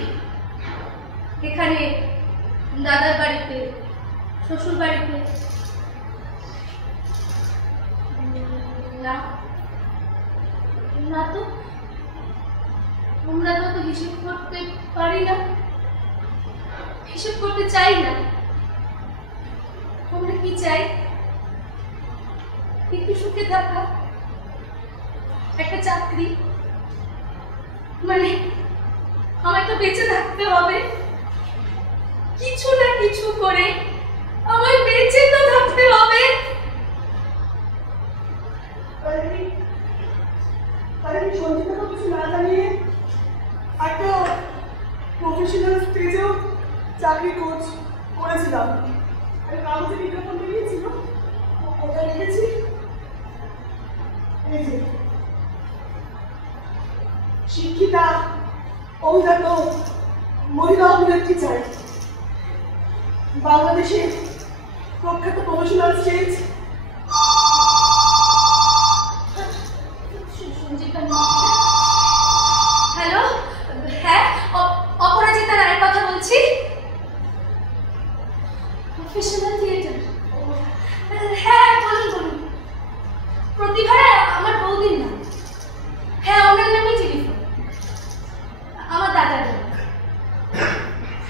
এখানে দাদার বাড়িতে, শ্বশুর বাড়িতে না না তো, আমরা তো হিসেব করতে পারি না, হিসেব করতে চাই না। আমরা কি চাই? একটু সুখে থাকা, একটা চাকরি, মানে আমার তো বেঁচে থাকতে হবে, কিছু না কিছু করে আমার বেঁচে তো থাকতে হবে। আমি সঞ্চিতাকে কিছু না জানিয়ে একটা প্রফেশনাল স্টেজেও চাকরি কোচ করেছিলাম। আমি কাগজে বিজ্ঞাপন বেরিয়েছিল, কোথায় লিখেছি, এই যে শিক্ষিতা অভিজাত মহিলা অভিনেত্রী চাই, বাংলাদেশের প্রখ্যাত প্রফেশনাল স্টেজ। হ্যালো, হ্যাঁ অপরাজিতা রায়ের কথা বলছি। প্রফেশনাল থিয়েটার, হ্যাঁ বলুন বলুন। প্রতিভা আমার বৌদির নাম। হ্যাঁ, ওনার নামই টেলিফোন, আমার দাদার নাম।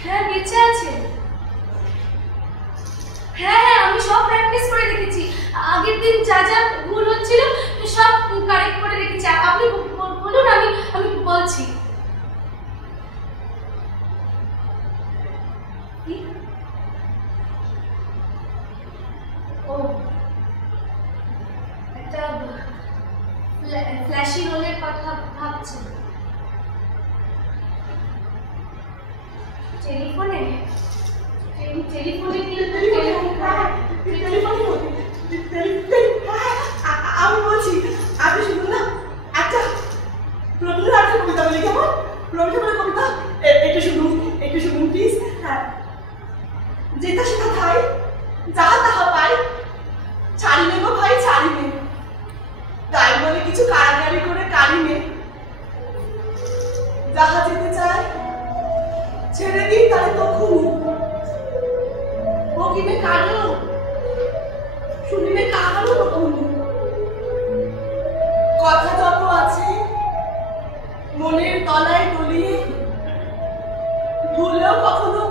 হ্যাঁ, বেঁচে আছে। হ্যাঁ হ্যাঁ, আমি সব প্র্যাকটিস করে রেখেছি। আগের দিন যা যা ভুল হচ্ছিল সব কারেক্ট করে রেখেছি। আপনি বলুন, আমি বলছি। ও, একটা ফ্ল্যাশি রোলের কথা ভাবছি। টেলিফোনে আমি বলছি, আপনি শুনুন না, একটা রবীন্দ্রনাথের কবিতা বলি, কেমন? রবীন্দ্রনাথের কবিতা একটু শুনুন প্লিজ। হ্যাঁ, যেটা সেটা খাই, যাহা তাহা পাই, ছাড়িবে গো ভাই ছাড়িবে, তাই বলে কিছু কারাগারি করে কারিবে, যাহা যেতে চায় ছেড়ে দিন তাই তখন, বকিবে কারো শুনিবে কাহারও তখন, কথা যত আছে মনের তলায় তলিয়ে, ভুললেও কখনো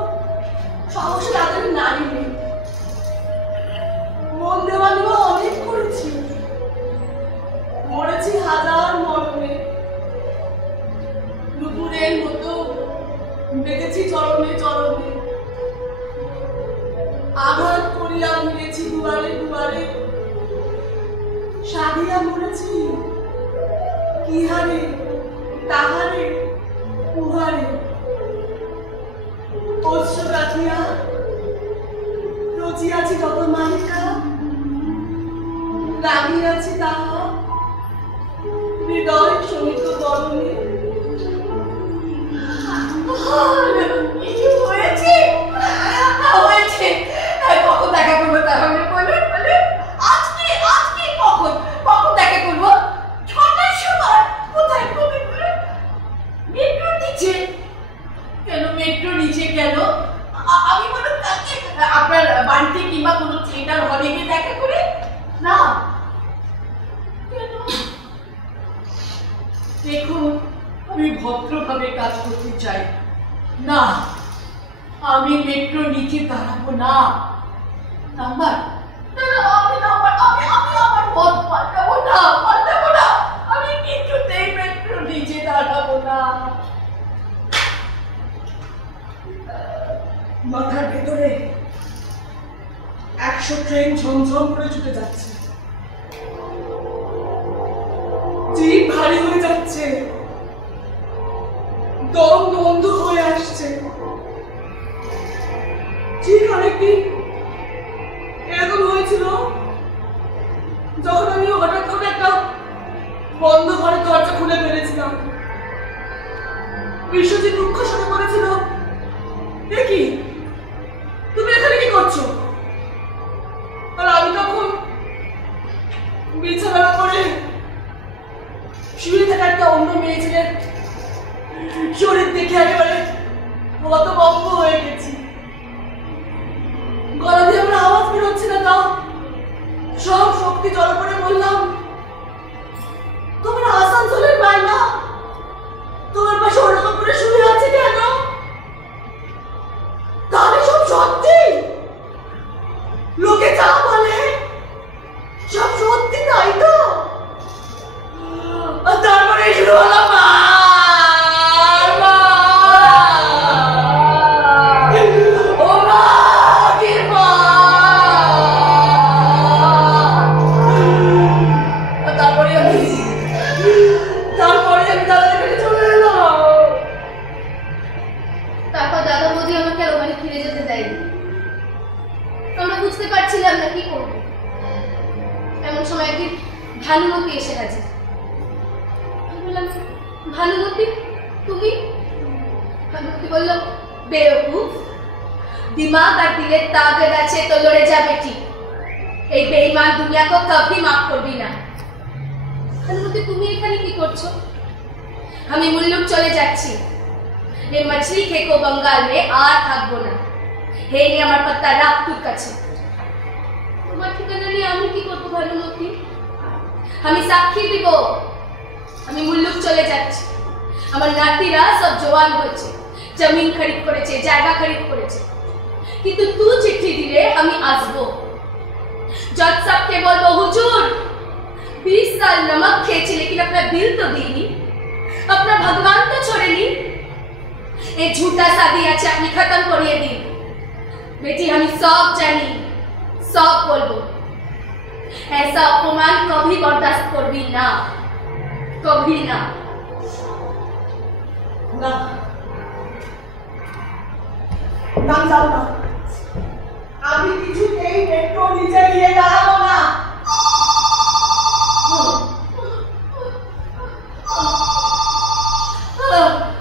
সাহস তাদের নারীবে, মন দেওয়ানো অনেক করেছি, মরেছি হাজার মরণে, নুপুরের মতো বেঁধেছি চরণে চরণে, আঘাত করিয়া মিলেছি দুয়ারে দুয়ারে, কাঁদিয়া মরেছি কি হারে তাহারে উহারে অশ্র গাথিয়া রচিয়াছি যত মালিকা লাগিয়াছি তাহা হৃদয় সমিত তরণে। কিছু হয়েছে হয়েছে কখন দেখা করবো তাহলে বলুন বলুন আজকে আজকে কখন কখন দেখা করবো? 6টার সময়। কোথায় করবেন বলুন? মেট্রো নিচে। কেন মেট্রো নিচে কেন? আমি বলুন কাকে আপনার বাড়িতে কিংবা কোনো থিয়েটার হলে গিয়ে দেখা করে না কেন? দেখুন আমি ভদ্রভাবে কাজ করতে চাই না, আমি মেট্রো নিচে দাঁড়াবো না। নাম্বার আমি আমার পথ পাল্টাবো না, আমি কিছুতেই মেট্রো নিচে দাঁড়াবো না। মাথার ভেতরে 100 ট্রেন ঝমঝম করে ছুটে যাচ্ছে, জিভ ভারী হয়ে যাচ্ছে, দম বন্ধ হয়ে আসছে। ঠিক অনেকদিন এরকম হয়েছিল যখন আমি হঠাৎ করে একটা বন্ধ ঘরের দরজা খুলে ফেলেছিলাম। বিশ্বজিৎ দুঃখ শুনে বলেছিল, এ কি তুমি এখানে কি করছো? আর আমি তখন বিছানা করে শুয়ে থাকা একটা অন্য মেয়ে ছেলের শরীর দেখে একেবারে হতভম্ব হয়ে গেছি। গলা দিয়ে আমার আওয়াজ বেরোচ্ছে না, তাও সব শক্তি জড়ো করে বললাম, তোমরা আসানসোলের মাইমা, তোমার পাশে ওরকম করে শুয়ে আছে কেন? তাহলে সব সত্যি, লোকে যা বলে সব সত্যি, তাই তো? আর তারপরে শুরু হলো ভানুমতি এসে গেছে। বললাম, ভানুমতি তুমি? ভানুমতি বলল, বেওকুফ, दिमाग और दिले ताकत আছে তো লড়ে যাবে ঠিক। এই বেঈমান দুনিয়া को कभी माफ করবি না। ভানুমতি তুমি এখানে কি করছো? আমি মুল্লুক চলে যাচ্ছি। এই মাছলি খেকো বঙ্গাল মে আর থাকবো না। হে নি আমার পাত্তা রাখ তোর কাছে। তোমার ঠিকানা নিয়ে আমি কি করবো ভানুমতি? আমি সাক্ষী দিব, আমি মুল্লুক চলে যাচ্ছি। আমার নাতিরা সব জওয়ান হয়েছে, জমিন খরিদ করেছে, জায়গা খরিদ করেছে, কিন্তু তুই চিঠি দিলে আমি আসবো। जज साहब के बोलो, हुजूर 20 साल नमक खेची लेकिन अपना दिल तो दी नहीं, अपना भगवान तो छोड़े नहीं। एक झूठा शादी अच्छा अपनी खत्म करिए दी। बेटी हम सब जानी, सब बोलबो। ऐसा अपमान कभी बर्दाश्त करबी ना, कभी ना। ना ना जाओ ना, আমি কিছুতেই মেট্রো নিচে গিয়ে দাঁড়াবো না।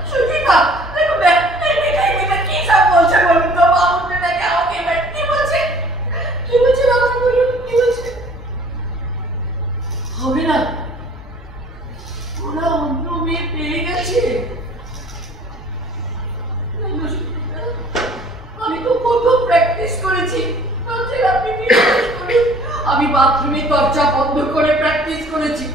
সুচিতা, দেখো বেটা কি সব বলছে বলুন তো? বাবুকে নাকি আমাকে এবার কি বলছে? কি বলছে বাবা বলুন, কি বলছে? হবে না, ওরা অন্য মেয়ে পেয়ে গেছে। আমি তো কত প্র্যাকটিস করেছি, আমি বাথরুমে দরজা বন্ধ করে প্র্যাকটিস করেছি।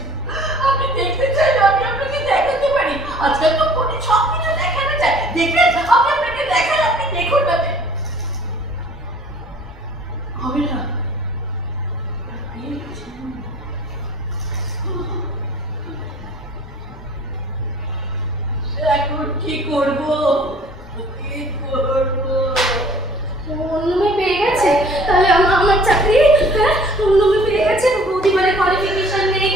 আপনি দেখতে চাইলে আমি আপনাকে দেখাতে পারি। আজকাল তো ফোনে সব কিছু দেখানো যায়, দেখবেন? আমি আপনাকে দেখাই, আপনি দেখুন না। হবে না, এখন কি করবো? কি করবো? অন্য মেয়ে পেয়ে গেছে, তাহলে আমার চাকরি? হ্যাঁ, অন্য মেয়ে পেয়ে গেছে, বৌদি মানে কোয়ালিফিকেশন নেই,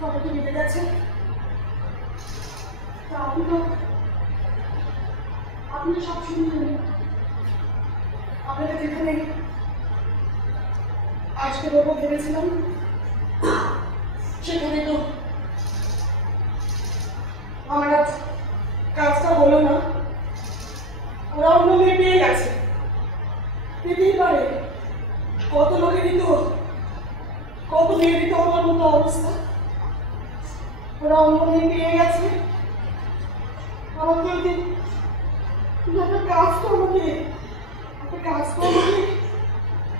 কত কি বেঁধে গেছে। তা আপনি তো সব শুনলেন। আপনাকে যেখানে আজকে বলবো ভেবেছিলাম সেখানে তো আমার আজ কাজটা হলো না। ওরা অন্য মেয়ে পেয়ে গেছে, পেতেই পারে। কত লোকে দিত, কত মেয়ে দিত আমার মতো অবস্থা। ওরা অন্য মেয়ে পেয়ে গেছে। আমাকে ওই দিন একটা কাজ তো আমাকে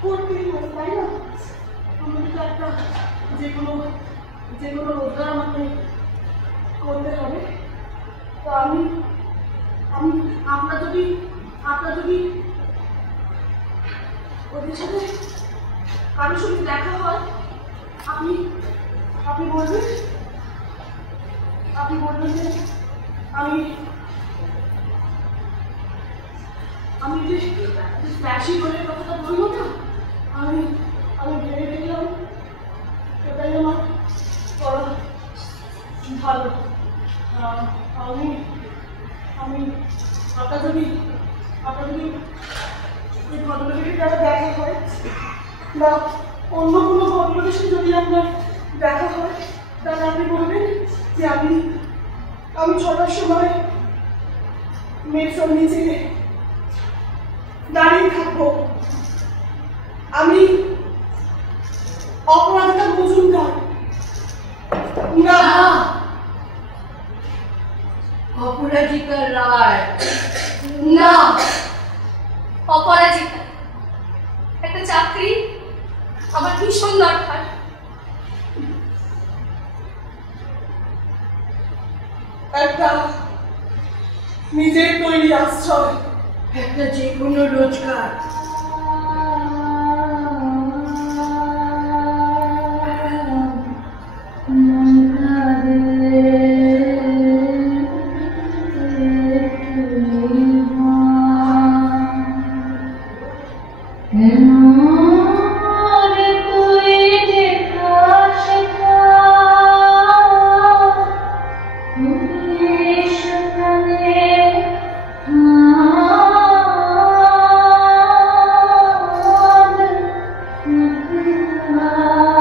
করতেই হবে, তাই না? আমাকে তো একটা যে কোনো রোজগার আমাকে করতে হবে। তো আমি আপনার যদি ওদের সাথে কারোর সঙ্গে দেখা হয়, আপনি বলবেন যে আমি যে ফ্ল্যাশি বলে কথাটা বলবো না, আমি ভেবে দেখলাম এটাই আমার করা ভালো। আমি আপনার যদি ওই ভদ্রলোকের দ্বারা দেখা হয় বা অন্য কোনো ভদ্রলোকের সাথে যদি আপনার দেখা হয়, তাহলে আপনি বলবেন যে আমি 6টার সময় মেট্রোর নিচে দাঁড়িয়ে থাকবো। আমি অপরাজিতা মজুমদার না, অপরাজিতা রায় না, অপরাজিতা। একটা চাকরি আমার ভীষণ দরকার। একটা নিজের তৈরি আশ্রয়, একটা যে কোনো রোজগার। Ah